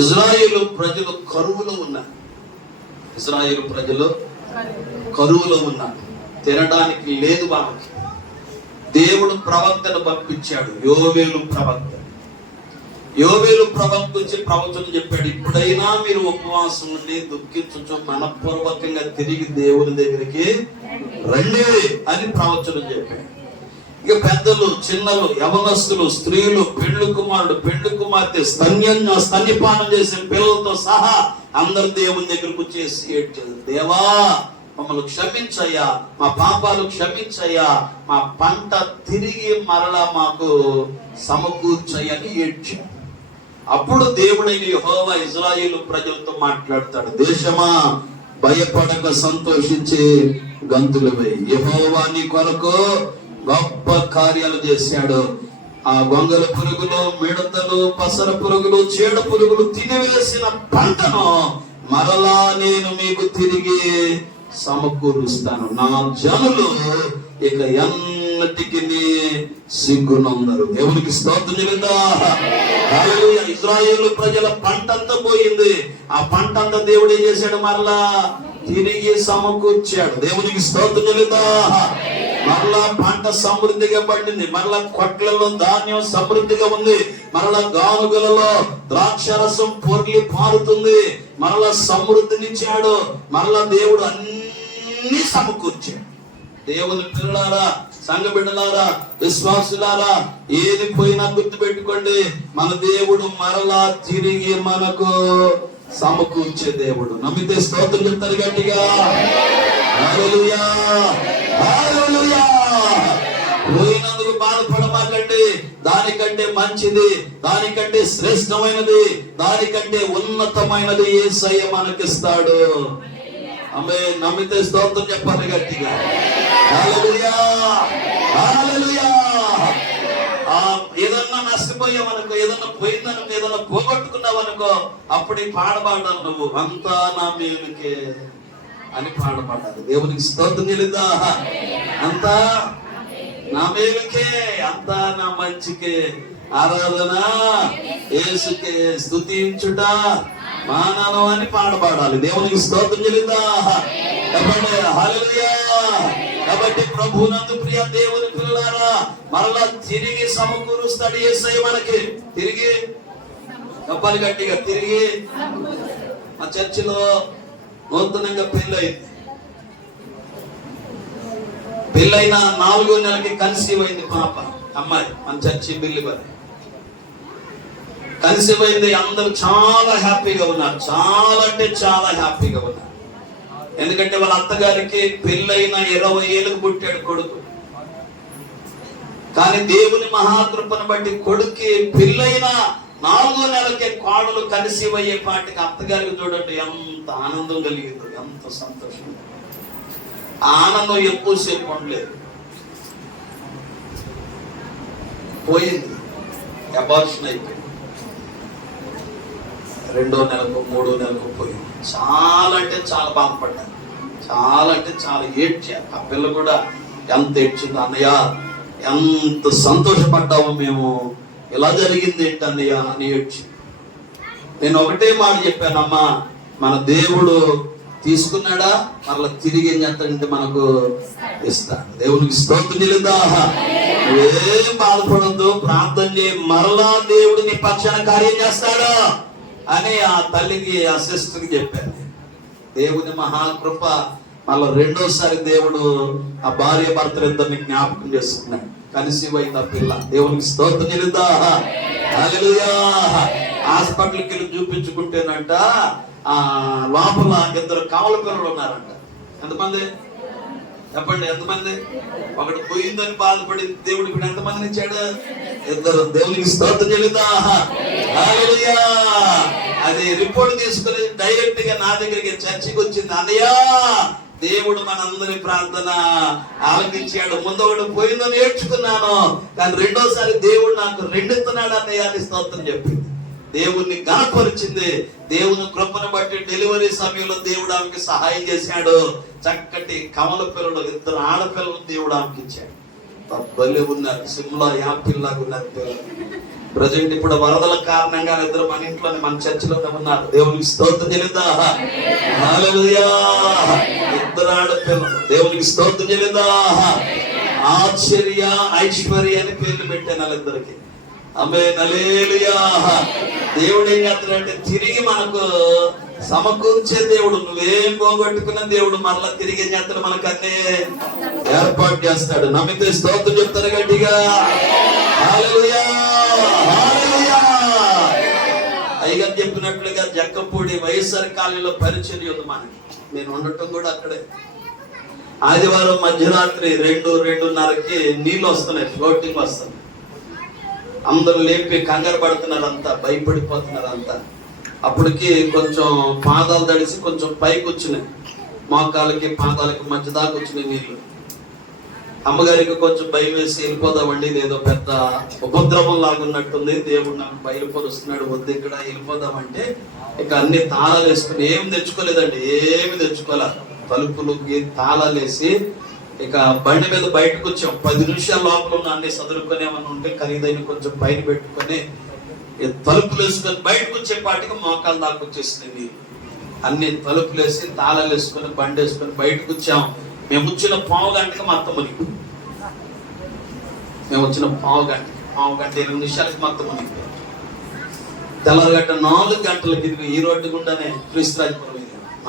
ఇశ్రాయేలు ప్రజలు కరువులో ఉన్నారు. ఇశ్రాయేలు ప్రజలు కరువులో ఉన్నారు. తినడానికి లేదు వాళ్ళకి. దేవుడు ప్రవక్తను పంపించాడు, యోవేలు ప్రవక్త. యోవేలు ప్రవక్త వచ్చి ప్రవచనం చెప్పాడు, ఇప్పుడైనా మీరు ఉపవాసం ఉండి దుఃఖించు మనపూర్వకంగా తిరిగి దేవుని దగ్గరికి రండి అని ప్రవచనం చెప్పాడు. ఇక పెద్దలు, చిన్నలు, యవనస్తులు, స్త్రీలు, పెండ్లి కుమారుడు, పెండ్లి కుమార్తె, స్తన్యపానం చేసే పిల్లలతో సహా అందరు దేవుని దగ్గరకు వచ్చేసి ఏడ్చారు, దేవా మమ్మల్ని క్షమించయ్యా, మా పాపాలు క్షమించయ్యా, మా పంట తిరిగి మరలా మాకు సమకూర్చయ్యని ఏడ్చాడు. అప్పుడు దేవుడైన యెహోవా ఇశ్రాయేలు ప్రజలతో మాట్లాడతాడు, దేశమా భయపడక సంతోషించి గంతులు వేయి, యెహోవా నీ కొరకు గొప్ప కార్యాలు చేశాడు. ఆ గొంగల పురుగులు, మిడతలు, పసర పురుగులు, చీడ పురుగులు తినివేసిన పంటను మరలా నేను మీకు తిరిగి సమకూరుస్తాను. నా జనులు ఇక ఎన్నటికి సిగ్గునందరు. దేవునికి స్తోత్రం చెల్లిందా. హల్లెలూయా. ఇశ్రాయేలు ప్రజల పంట అంతా పోయింది. ఆ పంట అంతా దేవుడు ఏం చేశాడు? మరలా తిరిగి సమకూర్చాడు. దేవునికి స్తోత్రం చెల్లిందా. మరలా పంట సమృద్ధిగా పండింది. మరలా కొట్లలో ధాన్యం సమృద్ధిగా ఉంది. మరలా గానుగలలో ద్రాక్షరసం పొర్లి పారుతుంది. మరలా సమృద్ధినిచ్చాడు. మరలా దేవుడు అన్ని సమకూర్చాడు. దేవుని పిల్లలారా, సంఘ బిడ్డలారా, విశ్వాసులారా, ఏది పోయినా గుర్తు పెట్టుకోండి, మన దేవుడు మరలా తిరిగి మనకు సమకూర్చే దేవుడు. నమ్మితే స్తోత్రం చెప్తారు గట్టిగా. హల్లెలూయా, హల్లెలూయా. పోయినందుకు బాధపడమాకండి. దానికంటే మంచిది, దానికంటే శ్రేష్టమైనది, దానికంటే ఉన్నతమైనది యేసయ్య మనకిస్తాడు. ఆమె నమ్మితే స్తోత్రం చెప్పాలి గట్టిగా. హల్లెలూయా, హల్లెలూయా. ఏదన్నా నష్టపోయావనుకో, ఏదన్నా పోయిందనుకో, ఏదన్నా పోగొట్టుకున్నావనుకో, అప్పుడు పాడబాడాలి నువ్వు, అంతా నా మేలుకే అని పాడబడ్డారు. దేవునికి స్తోత్రం చెల్లిందా. అంతా నా మేలుకే, అంతా నా మంచికే, ఆరాధన యేసుకే, స్తుతించుట మానవం అని పాడబడాలి. దేవునికి స్తోత్రం చెల్లిందా. హల్లెలూయా. కాబట్టి ప్రభువునందు ప్రియ దేవుని పిల్లలారా, మరలా తిరిగి సమకూరుస్తాడు యేసయ్య మనకి. తిరిగి చెప్పాలి గట్టిగా, తిరిగి. మా చర్చిలో నూతనంగా పెళ్ళయింది. పెళ్ళైన 4వ నెలకి కన్సీవ్ అయింది పాప, అమ్మాయి. మన చర్చి బిల్లిబరి కన్సీవ్ అయింది. అందరూ చాలా హ్యాపీగా ఉన్నారు, చాలా అంటే చాలా హ్యాపీగా ఉన్నారు. ఎందుకంటే వాళ్ళ అత్తగారికి పెళ్ళైన 20 ఏళ్ళకు పుట్టాడు కొడుకు. కానీ దేవుని మహాకృపను బట్టి కొడుక్కి పెళ్ళైన 4వ నెలకే కోడలు కన్సీవ్ అయ్యే పాటికి అత్తగారికి చూడండి ఎంత ఆనందం కలిగిందో, ఎంత సంతోషం. ఆనందం ఎక్కువసేపు ఉండలేదు, పోయింది. అబార్షన్ అయిపోయింది. 2వ నెలకు 3వ నెలకు పోయింది. చాలా అంటే చాలా బాధపడ్డాను, చాలా అంటే చాలా ఏడ్చాను. ఆ పిల్ల కూడా ఎంత ఏడ్చింది, అన్నయ్య ఎంత సంతోషపడ్డాము మేము, ఇలా జరిగింది ఏంటి అన్నయ్య అని ఏడ్చి. నేను ఒకటే మాట చెప్పానమ్మా, మన దేవుడు తీసుకున్నాడా మరలా తిరిగి ఏం చేస్తాడంటే మనకు ఇస్తాడు. దేవునికి స్తోత్రం చెల్లిందా. ఏం బాధపడద్దు, ప్రార్థన చేయి, మరలా దేవుడు నీ పక్షాన కార్యం చేస్తాడు అని ఆ తల్లికి, ఆ సిస్టర్కి చెప్పాను. దేవుని మహాకృప మళ్ళీ 2వసారి దేవుడు ఆ భార్య భర్తలు ఇద్దరిని జ్ఞాపకం చేసుకున్నాడు. కన్సీవ్ అయింది ఆ పిల్ల. దేవునికి స్తోత్రం చెల్లిందా. హల్లెలూయా. హాస్పిటల్కి వెళ్ళి చూపించుకుంటేనంట ఆ లోపల 2 కావల పిల్లలు ఉన్నారంట. ఎంతమంది చెప్పండి, ఎంతమంది? ఒకటి పోయిందని బాధపడి దేవుడు ఇప్పుడు ఎంతమందిని ఇచ్చాడు? 2. దేవునికి స్తోత్రం చెల్లిందా. హల్లెలూయా. అది రిపోర్ట్ తీసుకుని డైరెక్ట్ గా నా దగ్గరికి చర్చికి వచ్చింది. అన్నయ్య దేవుడు మనందరి ప్రార్థన ఆలకించాడు. ముందు ఒకటి పోయిందని నేర్చుకున్నాను, కానీ 2వసారి దేవుడు నాకు 2 ఇస్తున్నాడు అన్నయ్య అని స్తోత్రం చెప్పింది. దేవుణ్ణి గణపరిచింది. దేవుని కృపను బట్టి డెలివరీ సమయంలో దేవుడు ఆమెకి సహాయం చేశాడు. చక్కటి కమల పిల్లలు, 2 ఆడపిల్లలు దేవుడు ఆమెకి ఇచ్చాడు. బలి ఉన్నారు, సిమ్లా యాపిల్ లాగా ఉన్నారు పిల్లలు. ప్రజెంట్ ఇప్పుడు వరదల కారణంగా 2 మన ఇంట్లోనే, మన చర్చిలోనే ఉన్నారు. దేవునికి స్తోత్రం చెల్లిందా? హల్లెలూయా. 2 ఆడపిల్లలు, దేవునికి స్తోత్రం చెల్లిందా? ఆశ్చర్య, ఐశ్వర్య అని పేర్లు పెట్టాను వాళ్ళిద్దరికి. ఆమేన్, హల్లెలూయా. దేవుడు ఏం చేస్తాడంటే తిరిగి మనకు సమకూర్చే దేవుడు. నువ్వేం పోగొట్టుకున్న దేవుడు మరలా తిరిగి ఏం చేస్తాడు, మనకు అన్నీ ఏర్పాటు చేస్తాడు. నమ్మితే స్తోత్రం చెప్తారు గట్టిగా. హల్లెలూయా, హల్లెలూయా. అయ్యగారు చెప్పినట్లుగా జక్కపూడి వైఎస్ఆర్ కాలనీలో పరిచర్య ఉంది మనకి. నేను ఉండటం కూడా అక్కడే. ఆదివారం మధ్యరాత్రి 2-2:30కి నీళ్ళు వస్తున్నాయి, ఫ్లోటింగ్ వస్తున్నాయి. అందరూ లేపి కంగారు పడుతున్నారంతా, భయపడిపోతున్నారంతా. అప్పటికి కొంచెం పాదాలు తడిసి కొంచెం పైకి వచ్చినాయి, మోకాలకి పాదాలకి మధ్య దాకా వచ్చినాయి నీళ్ళు. అమ్మగారికి కొంచెం భయం వేసి వెళ్ళిపోదామండి, ఏదో పెద్ద ఉపద్రవం లాగున్నట్టుంది, దేవుడు నాకు బయలుపరుస్తున్నాడు, వద్దు ఇక్కడ వెళ్ళిపోదామంటే ఇక అన్ని తాళాలు వేసుకుని ఏం తెచ్చుకోలేదండి, ఏమి తెచ్చుకోలే. తలుపులకి తాళాలు వేసి ఇక బండి మీద బయటకు వచ్చాం. 10 నిమిషాల లోపల ఉన్న అన్ని సదురుకొని ఏమన్నా ఉంటే ఖరీదైన కొంచెం పైన పెట్టుకొని తలుపులు వేసుకొని బయటకు వచ్చేపాటికి మోకాలు దాకా వచ్చేసింది. అన్ని తలుపులు వేసి తాళాలు వేసుకొని బండి వేసుకొని బయటకు వచ్చాం. మేము వచ్చిన 1/2 గంటకి మొత్తం మునిగి, మేము వచ్చిన 1/2 గంట 8 నిమిషాలకి మొత్తం మునిగి. తెల్లరగట్ట 4 గంటలకి ఈ రోడ్డు గుండానే క్రీస్తురాజపురం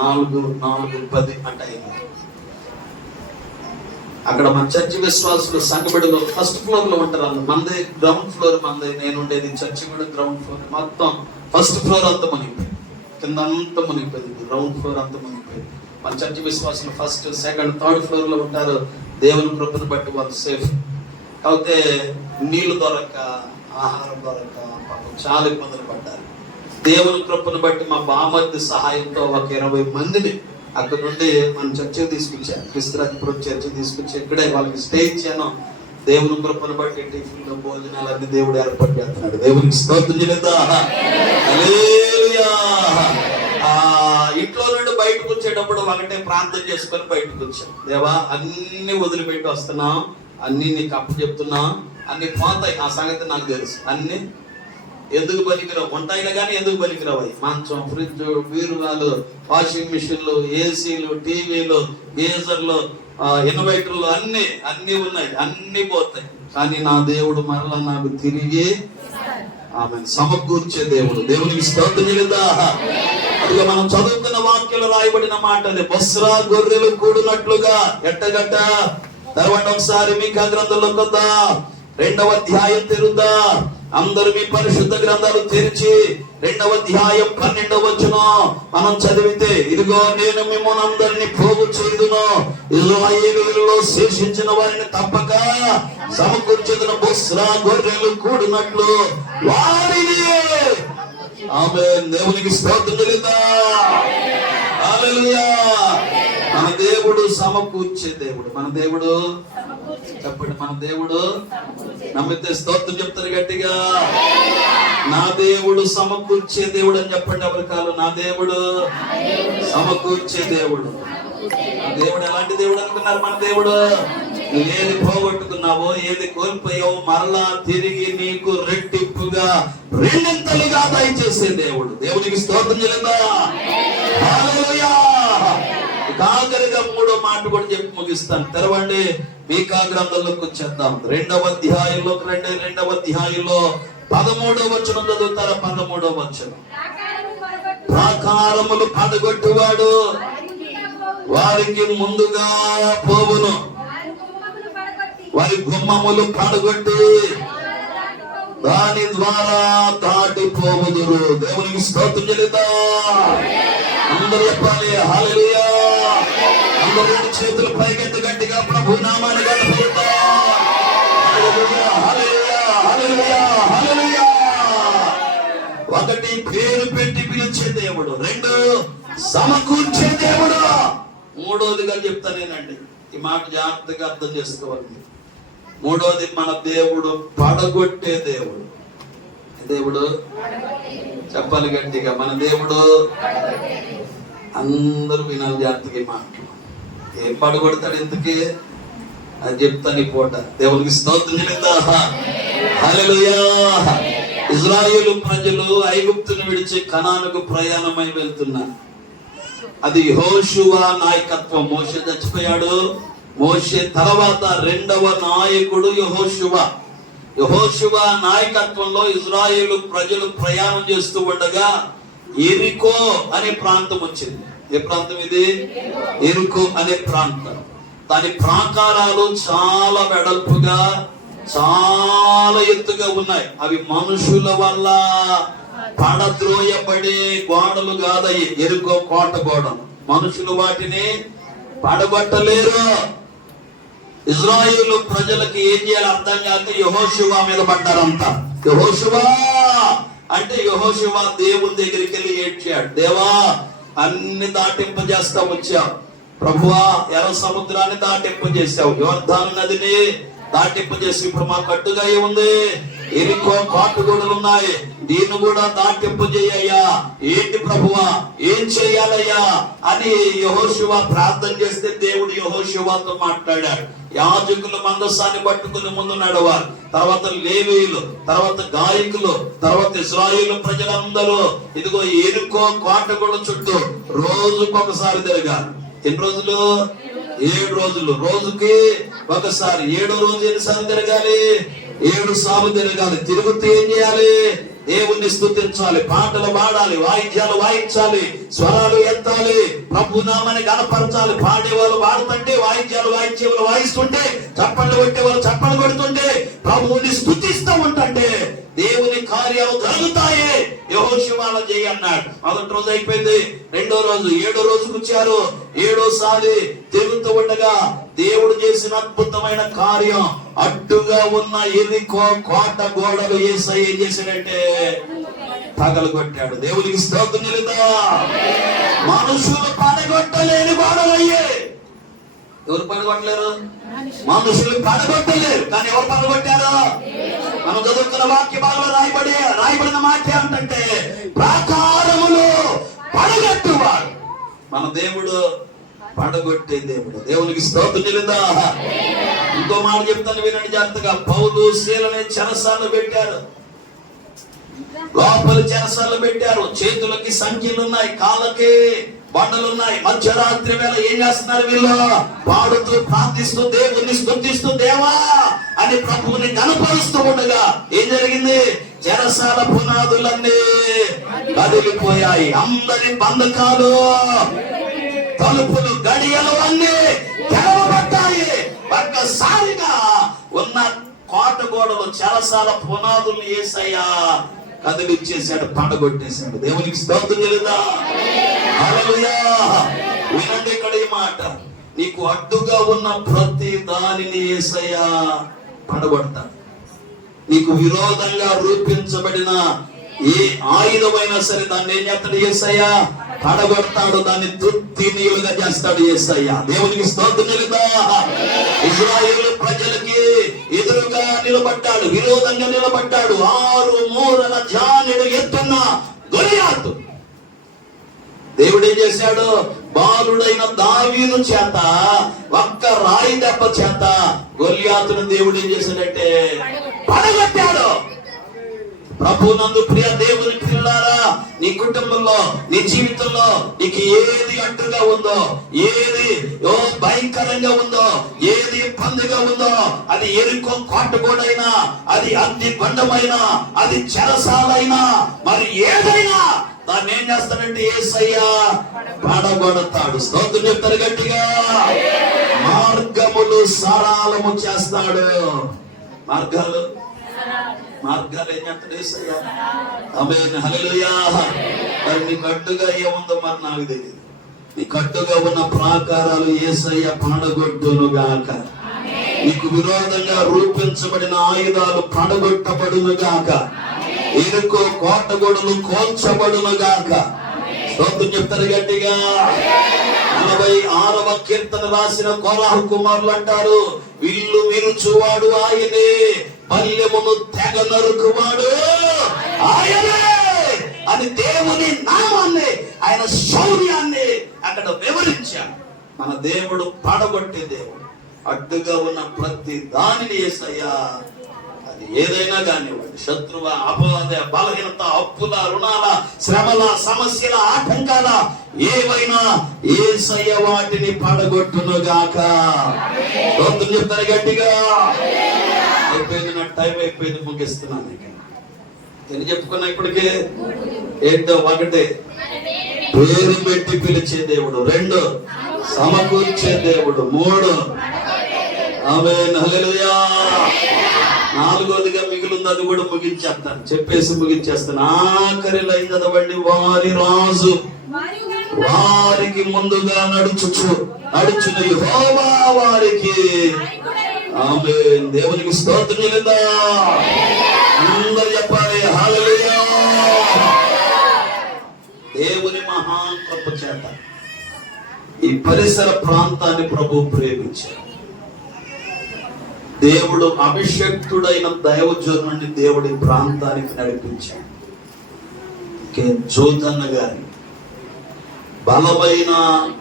4:10 అంటే అయింది. అక్కడ మన చర్చి విశ్వాసులు సంఘబడిలో ఫస్ట్ ఫ్లోర్ లో ఉంటారు. మంది గ్రౌండ్ ఫ్లోర్, మంది నేను ఉండేది చర్చి కూడా గ్రౌండ్ ఫ్లోర్. మొత్తం ఫస్ట్ ఫ్లోర్ అంతా మునిగిపోయింది, కింద అంతా మునిగిపోయింది, గ్రౌండ్ ఫ్లోర్ అంతా మునిగిపోయింది. మన చర్చి విశ్వాసులు 1st, 2nd, 3rd ఫ్లోర్ లో ఉంటారు. దేవుని కృపను బట్టి వాళ్ళు సేఫ్. కాకపోతే నీళ్లు దొరక, ఆహారం దొరక చాలా ఇబ్బందులు పడ్డారు. దేవుని కృపను బట్టి మా బామర్ది సహాయంతో ఒక 20 మందిని అక్కడ నుండి మన చర్చకి తీసుకొచ్చాను, క్రీస్తురాజపురం చర్చకి తీసుకొచ్చి ఇక్కడే వాళ్ళకి స్టే ఇచ్చాను. దేవుని కృపను బట్టి టిఫిన్లు, భోజనాలన్నీ దేవుడు ఏర్పాటు చేస్తున్నాడు. దేవునికి స్తోత్రం చెల్లిద్దాం. హల్లెలూయా. ఇంట్లో నుండి బయటకు వచ్చేటప్పుడు ఒకటే ప్రార్థన చేసుకొని బయటకు వచ్చాం. దేవా, అన్ని వదిలిపెట్టి వస్తున్నాం, అన్ని నీకు అప్పు చెప్తున్నాం, అన్ని పోతాయి, ఆ సంగతి నాకు తెలుసు. అన్ని ఎందుకు పనికిరావు, ఉంటాయినా కానీ ఎందుకు పనికిరావు. మంచం, ఫ్రిడ్జ్, బీరువాలు, వాషింగ్ మిషన్లు, ఏసీలు, టీవీలు, గీజర్లు, ఇన్వర్టర్లు అన్ని ఉన్నాయి, అన్ని పోతాయి. కానీ నా దేవుడు మరలా నాకు తిరిగి ఆమె సమకూర్చే దేవుడు. దేవునికి స్తోత్రం చెల్లిద్దాం. అదిగా మనం చదువుతున్న వాక్యంలో రాయబడిన మాట అది. బొస్రా గొర్రెలు కూడినట్లుగా ఎట్టగట్ట తెరవండి. ఒకసారి మీకా గ్రంథంలో కొద్దా 2వ అధ్యాయం తెరుద్దా. అందరూ మీ పరిశుద్ధ గ్రంథాలు తెరిచి 2వ అధ్యాయం 12వ వచనం మనం చదివితే, ఇదిగో నేను మిమ్మల్ని అందరినీ పోగు చేయుదును, ఇశ్రాయేలీయులలో శేషించిన వారిని తప్పక సమకూర్చుదును, బొస్రా గొర్రెలు కూడినట్లు వారిని. ఆమేన్. దేవునికి స్తోత్రం చెల్లిద్దాం. హల్లెలూయా. మన దేవుడు సమకూర్చే దేవుడు. మన దేవుడు చెప్పండి, మన దేవుడు. నమ్మితే స్తోత్రం చెప్తారు గట్టిగా. నా దేవుడు సమకూర్చే దేవుడు అని చెప్పండి ఎవరి కాలు. నా దేవుడు సమకూర్చే దేవుడు. నా దేవుడు ఎలాంటి దేవుడు అనుకున్నారు? మన దేవుడు ఏది పోగొట్టుకున్నావో, ఏది కోల్పోయావో మరలా తిరిగి నీకు రెట్టింపుగా, రెండింతలుగా దయచేసే దేవుడు. దేవునికి స్తోత్రం చెల్లిద్దాం. హల్లెలూయా. ఆఖరిగా 3వ మాట కూడా చెప్పి ముగిస్తాను. తెరవండి, మీకా గ్రంథంలోకి వచ్చేద్దాం. 2వ అధ్యాయంలోకి రండి. 2వ అధ్యాయంలో 13వ వచనం చదువుతారా? 13వ వచనం. ప్రాకారములు పడగొట్టువాడు వారికి ముందుగా పోవును, వారి గుమ్మములు పడగొట్టి దాని ద్వారా దాటిపోవుదురు. దేవునికి స్తోత్రం చెల్లిద్దాం. అందరూ చెప్పాలి హల్లెలూయా. అందరూ చేతులు పైకెత్తి గట్టిగా ప్రభు నామాన్ని గణపరుద్దాం. హల్లెలూయా, హల్లెలూయా, హల్లెలూయా, హల్లెలూయా. 1 పేరు పెట్టి పిలిచే దేవుడు, 2 సమకూర్చే దేవుడు, 3వదిగా చెప్తానేనండి. ఈ మాట జాగ్రత్తగా అర్థం చేసుకోవాలి. 3వది మన దేవుడు పడగొట్టే దేవుడు. దేవుడు చెప్పాలి గట్టిగా, మన దేవుడు. అందరూ వినాలి జాగ్రత్తగా ఈ మాట. ఏం పడగొడతాడు ఇంతకీ అది చెప్తాను ఈ పూట. దేవునికి స్తోత్రం చెల్లిద్దామా? హల్లెలూయా. ఇజ్రాయేలు ప్రజలు ఐగుప్తును విడిచి కనానుకు ప్రయాణమై వెళ్తున్నారు. అది యెహోషువ నాయకత్వం. మోషే చచ్చిపోయాడు. మోషే తర్వాత రెండవ నాయకుడు యెహోషువ. యెహోషువ నాయకత్వంలో ఇజ్రాయేలు ప్రజలు ప్రయాణం చేస్తూ ఉండగా ఎరికో అనే ప్రాంతం వచ్చింది. ఏ ప్రాంతం ఇది? ఎరికో అనే ప్రాంతం. దాని ప్రాకారాలు చాలా వెడల్పుగా, చాలా ఎత్తుగా ఉన్నాయి. అవి మనుషుల వల్ల పడద్రోయబడే గోడలు కాదయ్యి. ఎరుకో కోట గోడలు. మనుషులు వాటిని పడగొట్టలేరు. ఇజ్రాయేలు ప్రజలకు ఏం చేయాలి అర్థం కాక యెహోషువ మీద పడ్డారంతా. యెహోషువ అంటే యెహోషువ దేవుని దగ్గరికి వెళ్ళి ఏడ్చాడు. దేవా, అన్ని దాటింపజేస్తా వచ్చావు ప్రభువా. ఎర్ర సముద్రాన్ని దాటింపజేసావు, యోర్దాను నదిని దాటింపజేసి ఇప్పుడు మాకు అడ్డుగా ఏముంది? ఎరికో కాటుగోడలు ఉన్నాయి, దీన్ని కూడా దాటింపజేయ్యా. ఏంటి ప్రభువా, ఏం చేయాలయ్యా అని యెహోషువ ప్రార్థన చేస్తే దేవుడు యెహోషువతో మాట్లాడాడు. యాజకులు మందసాన్ని పట్టుకుని ముందు నడవాలి, తర్వాత లేవీయులు, తర్వాత గాయకులు, తర్వాత ఇశ్రాయేలు ప్రజలందరూ ఇదిగో ఎరికో కాటుగోడ చుట్టూ రోజుకొకసారి తిరగాలి. ఎన్ని రోజులు? 7 రోజులు. రోజుకి ఒకసారి. 7వ రోజు ఎన్నిసార్లు తిరగాలి? 7 సార్లు తిరగాలి. తిరుగుతూ ఏం చేయాలి? దేవుణ్ణి స్తుతించాలి, పాటలు పాడాలి, వాయిద్యాలు వాయించాలి, స్వరాలు ఎత్తాలి, ప్రభు నామాన్ని గణపరచాలి. పాడేవాళ్ళు పాడుతుంటే, వాయిద్యాలు వాయించేవాళ్ళు వాయిస్తుంటే, చప్పట్లు కొట్టేవాళ్ళు చప్పట్లు కొడుతుంటే, ప్రభువుని స్తుతిస్తూ ఉంటే దేవుని కార్యాలు జరుగుతాయి. యెహోషువలో చేయి అన్నాడు. మొదటి రోజు అయిపోయింది. రెండో రోజు 7వ రోజుకు వచ్చారు. 7వసారి తిరుగుతూ ఉండగా దేవుడు చేసిన అద్భుతమైన కార్యం, అడ్డుగా ఉన్న ఎరికో కోట గోడలు యేసయ్య ఏం చేశాడంటే పగలగొట్టాడు. దేవునికి స్తోత్రం చెల్లిద్దామా? మనుషులు పడగొట్టలేని గోడలు అయ్యే. ఎవరు పడగొట్టలేరు? మనుషులు పడగొట్టలేరు. కానీ ఎవరు పడగొట్టారు? మనం చదువుతున్న వాక్య భాగంలో రాయబడిన మాట ఏమిటంటే ప్రాకారములు పడగొట్టువాడు. మన దేవుడు పడగొట్టే దేవుడు. దేవునికి స్తోత్రం చెల్లిద్దామా? ఇంకో మాట చెప్తాను, వినండి జాగ్రత్తగా. పౌలు శీలని చెరసాలను పెట్టారు, లోపల చెరసాలను పెట్టారు. చేతులకి సంఖ్యలు ఉన్నాయి, కాళ్ళకి బండలు ఉన్నాయి. మధ్యరాత్రి వేళ ఏం చేస్తున్నారు వీళ్ళు? పాడుతూ ప్రార్థిస్తూ దేవుని స్తుతిస్తూ దేవా అని ప్రభువుని కనపరుస్తూ ఉండగా ఏం జరిగింది? చెరసాల పునాదులన్నీ కదిలిపోయాయి. అందరి బంధకాలు, తలుపులు, గడియలు అన్నీ తెరవబడ్డాయి. ఒక్కసారిగా ఉన్న కోట గోడలు, చెరసాల పునాదులు యేసయ్య కదిలిచ్చేసాడు, పడగొట్టేశాడు. దేవునికి స్తోత్రం చెల్లిద్దామా? హల్లెలూయా. వినండి ఇక్కడ ఈ మాట. నీకు అడ్డుగా ఉన్న ప్రతి దానిని యేసయ్య పడగొడతాడు. నీకు విరోధంగా రూపించబడిన ఏ ఆయుధమైనా సరే దాన్ని ఏం చేస్తాడు యేసయ్య? పడగొడతాడు. దాన్ని తృప్తినీయులుగా చేస్తాడు యేసయ్య. దేవునికి స్తోత్రం చెల్లిద్దామా? ఇశ్రాయేలు ప్రజలకి ఎదురుగా నిలబడ్డాడు, విరోధంగా నిలబడ్డాడు. 6 మూరల జానెడు ఎత్తున్న గొలియాతు. దేవుడు ఏం చేశాడు? బాలుడైన దావీదు చేత ఒక్క రాయి దెబ్బ చేత గొలియాతును దేవుడు ఏం చేశాడంటే పడగొట్టాడు. ప్రభునందు ప్రియ దేవుని పిల్లారా, నీ కుటుంబంలో, నీ జీవితంలో నీకు ఏది అడ్డుగా ఉందో, ఏది భయంకరంగా ఉందో, ఏది ఇబ్బందిగా ఉందో, అది ఎరుకో కోటగోడైనా, అది అగ్ని గొండమైనా, అది చెరసాలైనా, మరి ఏదైనా దాన్ని ఏం చేస్తాడంటే యేసయ్య పడగొడతాడు. స్తోత్రం చెప్తారు గట్టిగా. మార్గములు సరళము చేస్తాడు. మార్గాలు ఏం చేస్తాడు యేసయ్య? ఆమేన్, హల్లెలూయా. మరి నీకు అడ్డుగా ఏముందో మరి నాకు తెలియదు. నీకు అడ్డుగా ఉన్న ప్రాకారాలు యేసయ్య పడగొట్టును గాక. నీకు విరోధంగా రూపించబడిన ఆయుధాలు పడగొట్టబడును గాక. ఎరుకో కోటగొడలు కోల్చబడును గాక. స్తోత్రం చెప్తారు గట్టిగా. 46వ కీర్తన రాసిన కోరాహు కుమారులు అంటారు, విల్లు విరుచువాడు ఆయనే, పల్లెమును తెగ నరుకువాడు ఆయనే అని దేవుని నామాన్ని, ఆయన శౌర్యాన్ని అక్కడ వివరించాడు. మన దేవుడు పడగొట్టే దేవుడు. అడ్డుగా ఉన్న ప్రతి దానిని యేసయ్యా, అది ఏదైనా కానివ్వండి, శత్రువ, అపవాద, బలహీనత, అప్పుల, రుణాల, శ్రమల, సమస్యల, ఆటంకాల ఏవైనా యేసయ్య వాటిని పడగొట్టును గాక. చెప్తారు గట్టిగా. అయిపోయింది, నా టైం అయిపోయింది, ముగిస్తున్నాను. ఎన్ని చెప్పుకున్నా ఇప్పటికే? ఏంటో, ఒకటి పేరు పెట్టి పిలిచే దేవుడు, 2 సమకూర్చే దేవుడు, 3 ఆమేన్ హల్లెలూయా. 4వదిగా మిగిలింది, అది కూడా ముగించేస్తాను, చెప్పేసి ముగించేస్తాను. ఆఖరి లైన్ చదవండి. వారి రాజు వారికి ముందుగా నడుచున యెహోవా వారికి. ఆమేన్. దేవునికి స్తోత్రం చెల్లిందా? అందరూ చెప్పాలి హల్లెలూయా. దేవుని మహాకృప చేత ఈ పరిసర ప్రాంతాన్ని ప్రభు ప్రేమించాడు. దేవుడు అభిషక్తుడైన దైవజనుడిని దేవుడి ప్రాంతానికి నడిపించాడు. జోతన్న గారి బలమైన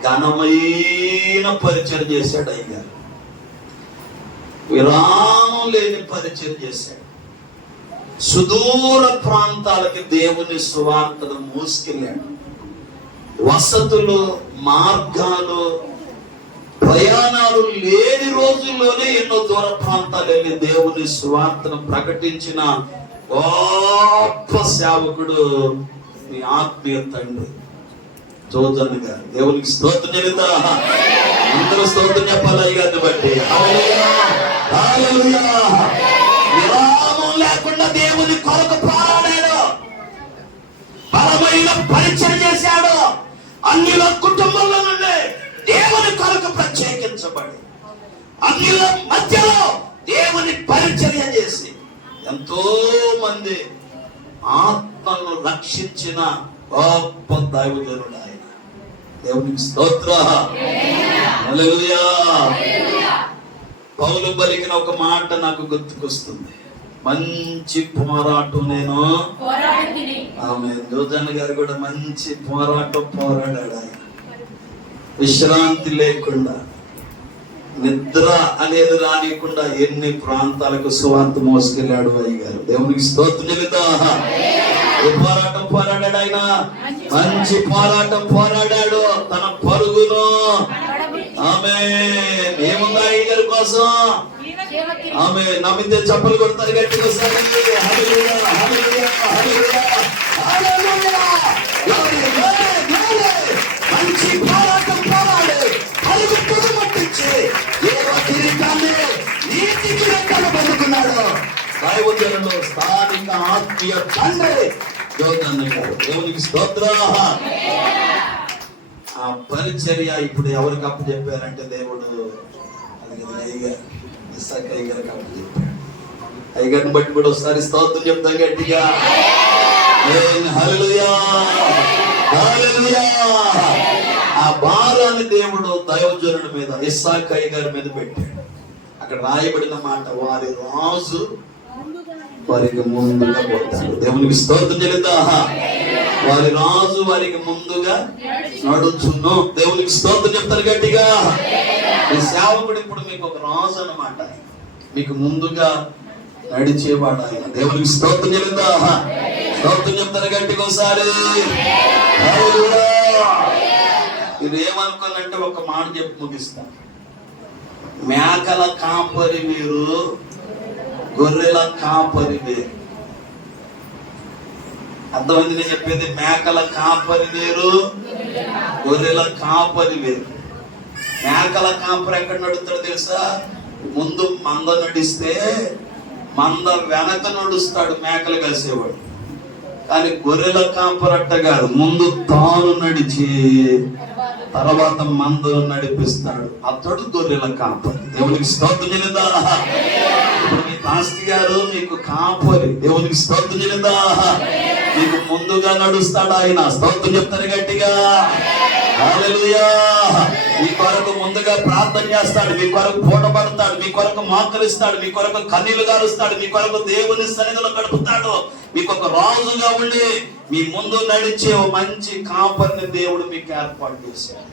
ఘనమైన పరిచయం చేశాడు. అయ్యారు విరామం లేని పరిచయం చేశాడు. సుదూర ప్రాంతాలకి దేవుని సువార్తను మోసుకెళ్ళాడు. వసతులు, మార్గాలు, ప్రయాణాలు లేని రోజుల్లోనే ఎన్నో దూర ప్రాంతాలు వెళ్ళి దేవుని సువార్తను ప్రకటించిన గొప్ప సేవకుడు మీ ఆత్మీయ తండ్రి జోజన్ గారు. దేవునికి స్తోత్రం చెల్లిద్దా? అందరూ స్తోత్రం చెప్పాలి అయ్యాన్ని బట్టి. విరామం లేకుండా దేవుని కొరకు పోరాడాడు, బలమైన పరిచయం చేశాడు. అన్యుల కుటుంబంలో నుండి దేవుని కొరకు ప్రత్యేకించబడి అన్యుల మధ్యలో దేవుని పరిచర్య చేసి ఎంతో మంది ఆత్మలను రక్షించిన గొప్ప దైవజనుడు ఆయన. దేవునికి స్తోత్రం హల్లెలూయా. పౌలు పలికిన ఒక మాట నాకు గుర్తుకొస్తుంది. మంచి పోరాటం నేను ఆమె జోజన్న గారు కూడా మంచి పోరాటం పోరాడాడు. ఆయన విశ్రాంతి లేకుండా, నిద్ర అనేది రానికుండా ఎన్ని ప్రాంతాలకు సువార్త మోసుకెళ్ళాడు అయ్యారు. దేవునికి స్తోత్రం చెల్లిద్దా? పోరాటం పోరాడాడు ఆయన, మంచి పోరాటం పోరాడాడు. తన పరుగును ఆమె ఏముందా అయ్యారు కోసం ఆమె నమ్మితే చప్పలు కొడతారు గట్టిగా. మంచి పోరాటం పోరాడు, పరుగు పొగమట్టించి ఏదో కిరీటాన్ని నీతి కిరీటాలు పొందుకున్నాడు. దైవజనులు స్థానిక ఆత్మీయ తండ్రి జోజన్న గారు. దేవునికి స్తోత్రం. ఆ పరిచర్య ఇప్పుడు ఎవరికి అప్పు చెప్పారంటే దేవుడు ఇస్సాకయ్య గారికి అప్పు చెప్పాడు. అయ్యగారిని బట్టి కూడా ఒకసారి స్తోత్రం చెప్తాం గట్టిగా. హల్లెలూయా హల్లెలూయా. ఆ భారాన్ని దేవుడు దైవజనుడి మీద, ఇస్సాకయ్య గారి మీద పెట్టాడు. అక్కడ రాయబడిన మాట, వారి రాజు వారికి ముందుగా పోతాడు. దేవునికి స్తోత్రం చెల్లిద్దా? వారి రాజు వారికి ముందుగా నడుచును. దేవునికి స్తోత్రం చెప్తారు గట్టిగా. ఈ సేవకుడు ఇప్పుడు మీకు ఒక రాజు అన్నమాట, మీకు ముందుగా నడిచేవాడు ఆయన. దేవునికి స్తోత్రం చెల్లిద్దా? స్తోత్రం చెప్తారు గట్టిగా ఒకసారి. ఇది ఏమనుకోనంటే ఒక మాట చెప్పి ముగిస్తా. మేకల కాపరి మీరు, గొర్రెల కాపరి వేరు. అర్థమైంది నేను చెప్పేది? మేకల కాపరి వేరు, గొర్రెల కాపరి వేరు. మేకల కాపరి ఎక్కడ నడుస్తాడో తెలుసా? ముందు మంద నడిస్తే మంద వెనక నడుస్తాడు మేకలు కలిసేవాడు. కానీ గొర్రెల కాపరట్ట కాదు, ముందు తాను నడిచి తర్వాత మందు నడిపిస్తాడు. అతడు గొర్రెల కాపరి. దేవునికి స్తోత్రం చెల్లిందా? ఇప్పుడు మీ పాస్టర్ గారు మీకు కాపరి. దేవునికి స్తోత్రం చెల్లిందా? మీకు ముందుగా నడుస్తాడు ఆయన. స్తోత్రం చెప్తారు గట్టిగా. హల్లెలూయా. మీ కొరకు ముందుగా ప్రార్థన చేస్తాడు, మీ కొరకు పోటపడతాడు, మీ కొరకు మోకరిస్తాడు, మీ కొరకు కన్నీళ్లు గారుస్తాడు, మీ కొరకు దేవుని సన్నిధిలో గడుపుతాడు. మీకు ఒక రాజుగా ఉండి మీ ముందు నడిచే ఓ మంచి కాపరిని దేవుడు మీకు ఏర్పాటు చేశాడు.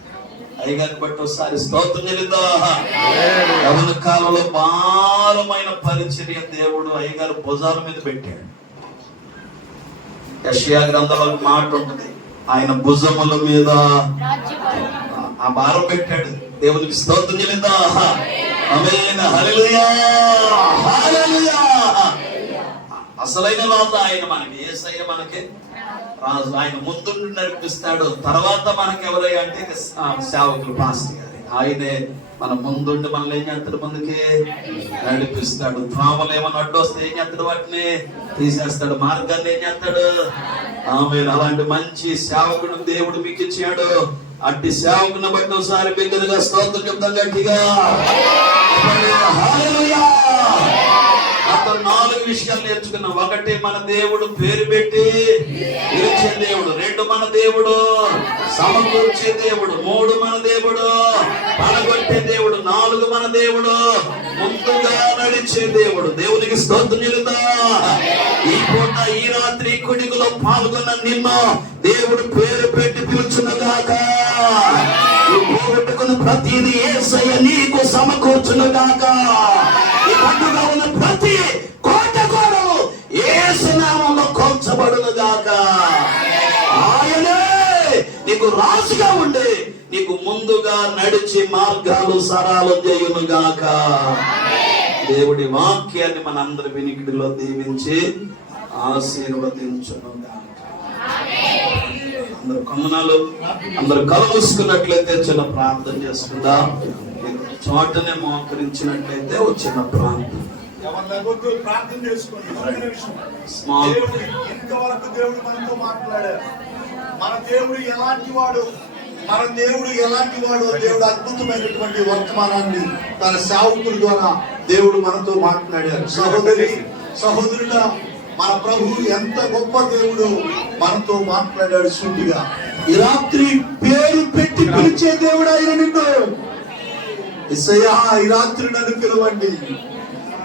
అయ్యగారిని బట్టి ఒకసారి స్తోత్రం చెల్లిద్దా. యవ్వన కాలంలో భారమైన పరిచర్య దేవుడు అయ్యగారు భుజాల మీద పెట్టాడు. యెషయా గ్రంథంలో ఒక మాట ఉంటుంది, ఆయన భుజముల మీద ఆ భారం పెట్టాడు. దేవునికి స్తోత్రం చెల్లిద్దా. ఆమేన్. హల్లెలూయా. హల్లెలూయా. అసలైన రాజు ఆయన, మనకి యేసయ్య మనకి రాజు. ఆయన ముందుండి నడిపిస్తాడు. తర్వాత మనకి ఎవరయ్యా అంటే సేవకులు, పాస్టర్ గారు. ఆయనే మన ముందుండి మనల్ని ఏం చేస్తాడు, ముందుకి నడిపిస్తాడు. త్రావలు ఏమన్నా అడ్డు వస్తే ఏం చేస్తాడు, వాటిని తీసేస్తాడు. మార్గాన్ని ఏం చేస్తాడు. ఆమేన్. అలాంటి మంచి సేవకుడు దేవుడు మీకు ఇచ్చాడు. అట్టి సేవకుని బట్టి ఒకసారి బిగ్గరగా స్తోత్రం చెప్తాం గట్టిగా. హల్లెలూయా. అతను 4 విషయాలు నేర్చుకున్నాం. 1, మన దేవుడు పేరు పెట్టి పిలిచే దేవుడు. 2, మన దేవుడు సమకూర్చే దేవుడు. 3, మన దేవుడు పడగొట్టే దేవుడు. 4, మన దేవుడు ముందుగా నడిచే దేవుడు. దేవునికి స్తోత్రం చెల్లిద్దా. ఈ పూట ఈ రాత్రి కుడికలో పాల్గొన్న నిన్ను దేవుడు పేరు పెట్టి పిలుచునుగాక. పోగొట్టుకున్న ప్రతిదీ యేసయ్య నీకు సమకూర్చునుగాక. ఈ పండుగ ఉన్న ప్రతి కోట కోడలు యేసు నామములో కూల్చబడునుగాక. ఆయనే నీకు రాజుగా ఉండి నీకు ముందుగా నడిచి మార్గాలు సరళం చేయునుగాక. దేవుడి వాక్యాన్ని మనందరి వినికిడిలో దీవించి ఆశీర్వదించునుగాక. అందరు కొందనాలు, అందరు కళ్ళు మూసుకున్నట్లయితే చిన్న ప్రార్థన చేసుకుందాం. చోటనే మోకరించినట్లయితే ఒక చిన్న ప్రార్థన. ప్రార్థన చేసుకోండి. ఇంతవరకు దేవుడు మనతో మాట్లాడారు. మన దేవుడు ఎలాంటి వాడు, మన దేవుడు ఎలాంటి వాడు, దేవుడు అద్భుతమైనటువంటి వర్తమానాన్ని తన సేవకుల ద్వారా దేవుడు మనతో మాట్లాడారు. సహోదరి సహోదరుడా, మన ప్రభు ఎంత గొప్ప దేవుడు మనతో మాట్లాడాడు సూటిగా. ఈ రాత్రి పేరు పెట్టి పిలిచే దేవుడు ఆయన నిన్ను. యేసయ్యా, ఈ రాత్రి నన్ను పిలవండి.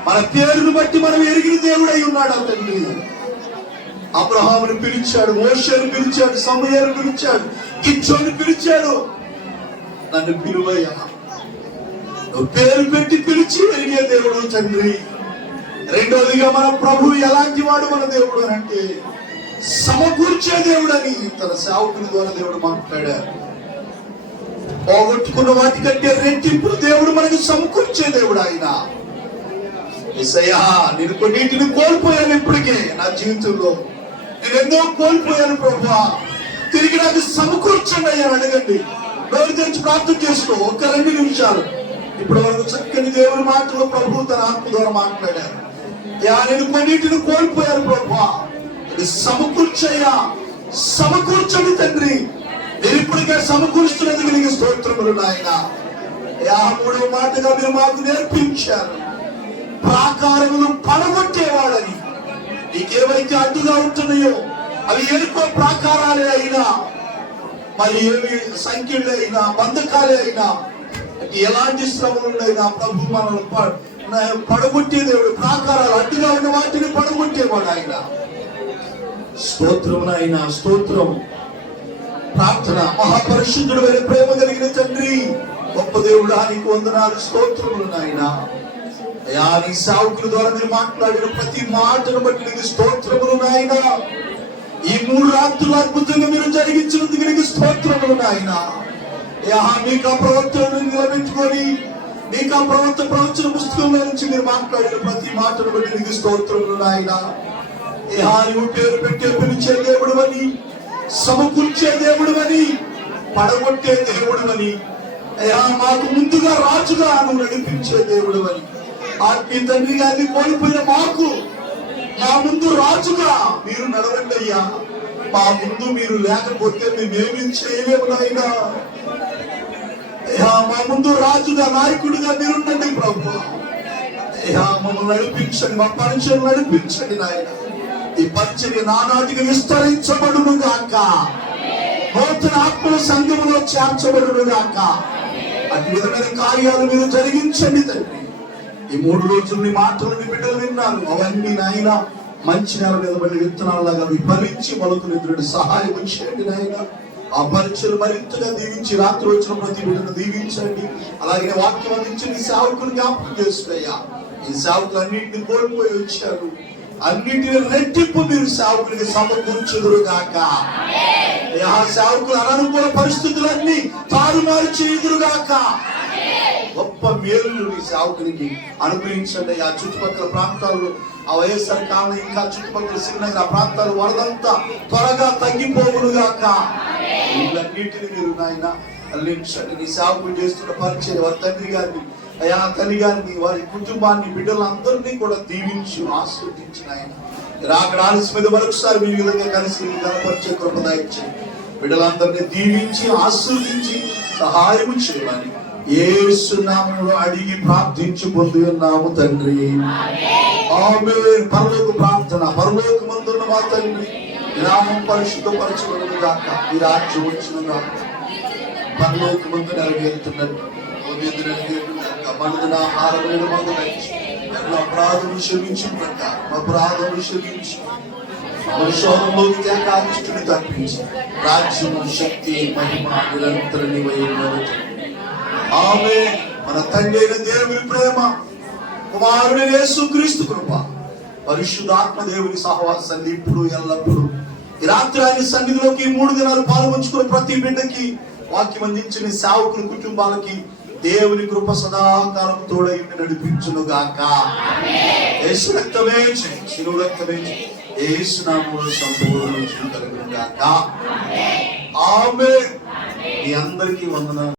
మన పేరును బట్టి మనం ఎరిగిన దేవుడై ఉన్నాడు తండ్రి. అబ్రహామును పిలిచాడు, మోషేను పిలిచాడు, సమూయేలును పిలిచాడు, గిద్యోనును పిలిచాడు. నన్ను పిలువయ్యా. నువ్వు పేరు పెట్టి పిలిచి ఎరిగే దేవుడు తండ్రి. రెండోదిగా మన ప్రభు ఎలాంటి వాడు మన దేవుడు అని అంటే సమకూర్చే దేవుడని తన సేవకుని ద్వారా దేవుడు మాట్లాడారు. పోగొట్టుకున్న వాటికంటే రెట్టింపులు దేవుడు మనకు సమకూర్చే దేవుడు ఆయన. యేసయ్యా, నేను కొన్నింటిని కోల్పోయాను ఇప్పటికే నా జీవితంలో. నేను ఎన్నో కోల్పోయాను ప్రభువా, తిరిగి నాకు సమకూర్చండి అయ్యా అడగండి. నోరు తెరిచి ప్రార్థన చేసుకో. 1-2 నిమిషాలు. ఇప్పుడు వరకు చక్కని దేవుని మాటలు ప్రభు తన ఆత్మ ద్వారా మాట్లాడారు. నేను కొన్నింటిని కోల్పోయాను ప్రభువా, సమకూర్చయ్యా, సమకూర్చండి తండ్రి. నేను ఇప్పటికే సమకూరుస్తున్నందుకు నీకు స్తోత్రములు నాయన. 3వ మాటగా మీరు మాకు నేర్పించారు, ప్రాకారములు పడగొట్టేవాడని. నీకేవైతే అడ్డుగా ఉంటున్నాయో అవి ఎరుకో ప్రాకారాలే అయినా, మరి ఏమి సంఖ్యలే అయినా, బంధకాలే అయినా, ఎలాంటి శ్రమలుండైనా ప్రభు మనల్ని పడగొట్టే దేవుడు. ప్రాకారాలు అడ్డుగా ఉన్న వాటిని పడగొట్టేవాడు ఆయన. స్తోత్రం నాయన, స్తోత్రం. ప్రార్థన. మహాపరిశుద్ధుడు అయిన ప్రేమ కలిగిన తండ్రి, గొప్ప దేవుడా, నీకు వందనాలు, స్తోత్రములు నాయన. అయ్యా, నీ సేవకుల ద్వారా మీరు మాట్లాడిన ప్రతి మాటను బట్టి నీకు స్తోత్రములు నాయన. ఈ 3 రాత్రులు అద్భుతంగా మీరు జరిగించినందుకు నీకు స్తోత్రములు నాయన. అయ్యా, మీకు ఆ ప్రవర్తనను నిలబెట్టుకొని, మీకు ఆ ప్రవచన పుస్తకంలో నుంచి మీరు మాట్లాడిన ప్రతి మాటను బట్టి నీకు స్తోత్రములు నాయన. అయ్యా, నువ్వు పేరు పెట్టే పిలిచే దేవుడు అని, సమకూర్చే దేవుడు అని, పడగొట్టే దేవుడు అని, అయ్యా మాకు ముందుగా రాజుగా నువ్వు నడిపించే దేవుడు అని. ఆత్మీయ తండ్రి గారిని కోల్పోయిన మాకు మా ముందు రాజుగా మీరు నడవండి అయ్యా. మా ముందు మీరు లేకపోతే మేమేమి చేయలేము నాయనా. అయ్యా, మా ముందు రాజుగా, నాయకుడిగా మీరుండండి ప్రభు. అయ్యా, మమ్మల్ని నడిపించండి, మా పరిచయం నడిపించండి నాయన. ఈ పరిచర్య నానాటికి విస్తరించబడును గాక. నూతన ఆత్మల సంఘములో చేర్చబడును గాక. అటు విధమైన కార్యాలు మీరు జరిగించండి తండ్రి. ఈ 3 రోజులు నీ మాటలు నీ బిడ్డలు విన్నారు. అవన్నీ నాయన మంచి నేల మీద పడిన విత్తనాలలాగా విఫలించి మొలకనెత్తునట్టు సహాయం చేయండి నాయన. ఆ పరీక్షలు మరింతగా దీవించి రాత్రి వచ్చిన ప్రతి బిడ్డను దీవించండి. అలాగే వాక్యం అందించి నీ సేవకుని జ్ఞాపకం చేసుకుయ్యా. ఈ సేవకులు అన్నింటిని కోల్పోయి వచ్చారు. అన్నింటిని రెట్టింపు మీరు సేవకునికి సమకూర్చుదురు గాక. ఆ సేవకులు అననుకూల పరిస్థితులన్నీ తారుమారు చేయుదురుగాక. గొప్ప మేలు నీ సేవకునికి అనుగ్రహించండి. ఆ చుట్టుపక్కల ప్రాంతాల్లో ఆ వైఎస్ఆర్ కాలం ఇంకా చుట్టుపక్కల శ్రీనగర్ ఆ ప్రాంతాలు వరదంతా త్వరగా తగ్గిపోవునుగాక. వీళ్ళన్నిటిని మీరు నాయన అల్లించండి. నీ సేవకులు చేస్తున్న పరిచయం వారి తండ్రి గారిని, అయా తల్లి గారిని, వారి కుటుంబాన్ని, బిడ్డలందరినీ కూడా దీవించి ఆశీర్వదించిన ఆయన రాకడ ఆలస్యం మీద మరొకసారి మీ విధంగా కలిసి కనపరిచే కృప దయచేయండి. బిడ్డలందరినీ దీవించి ఆశీర్వదించి సహాయం చేయమని యేసు నామములో అడిగి ప్రార్థించి పొంది ఉన్నాము తండ్రి. ఆమేన్. పరలోక ప్రార్థన. పరలోకమందున్న మా తండ్రి, నామం పరిశుద్ధపరచబడును గాక. ఈ రాజ్యం వచ్చును గాక. పరలోకమందు నెరవేరుతున్నట్టు మనది ఆహారం అపరాధములు క్షమించుట, అపరాధములు క్షమించి శోధంలోకి తేకాదిష్టుని తప్పించి రాజ్యము, శక్తి, మహిమ నిరంతరం నీవై ఉన్నావు. ఆమేన్. మన తండ్రి అయిన దేవుని ప్రేమ, కుమారుడైన యేసుక్రీస్తు కృప, పరిశుద్ధాత్మ దేవుని సహవాసాన్ని ఇప్పుడు ఎల్లప్పుడు ఈ రాత్రి ఆయన సన్నిధిలోకి 3 దినాలు పాల్పంచుకున్న ప్రతి బిడ్డకి, వాక్యం అందించిన సేవకుల కుటుంబాలకి దేవుని కృప సదాకాలం తోడై నడిపించును గాక. యేసు రక్తమే జయం, శిలువ రక్తమే జయం. యేసు నామములో సంపూర్ణ కలుగును గాక. ఆమేన్. మీ అందరికీ వందనాలు.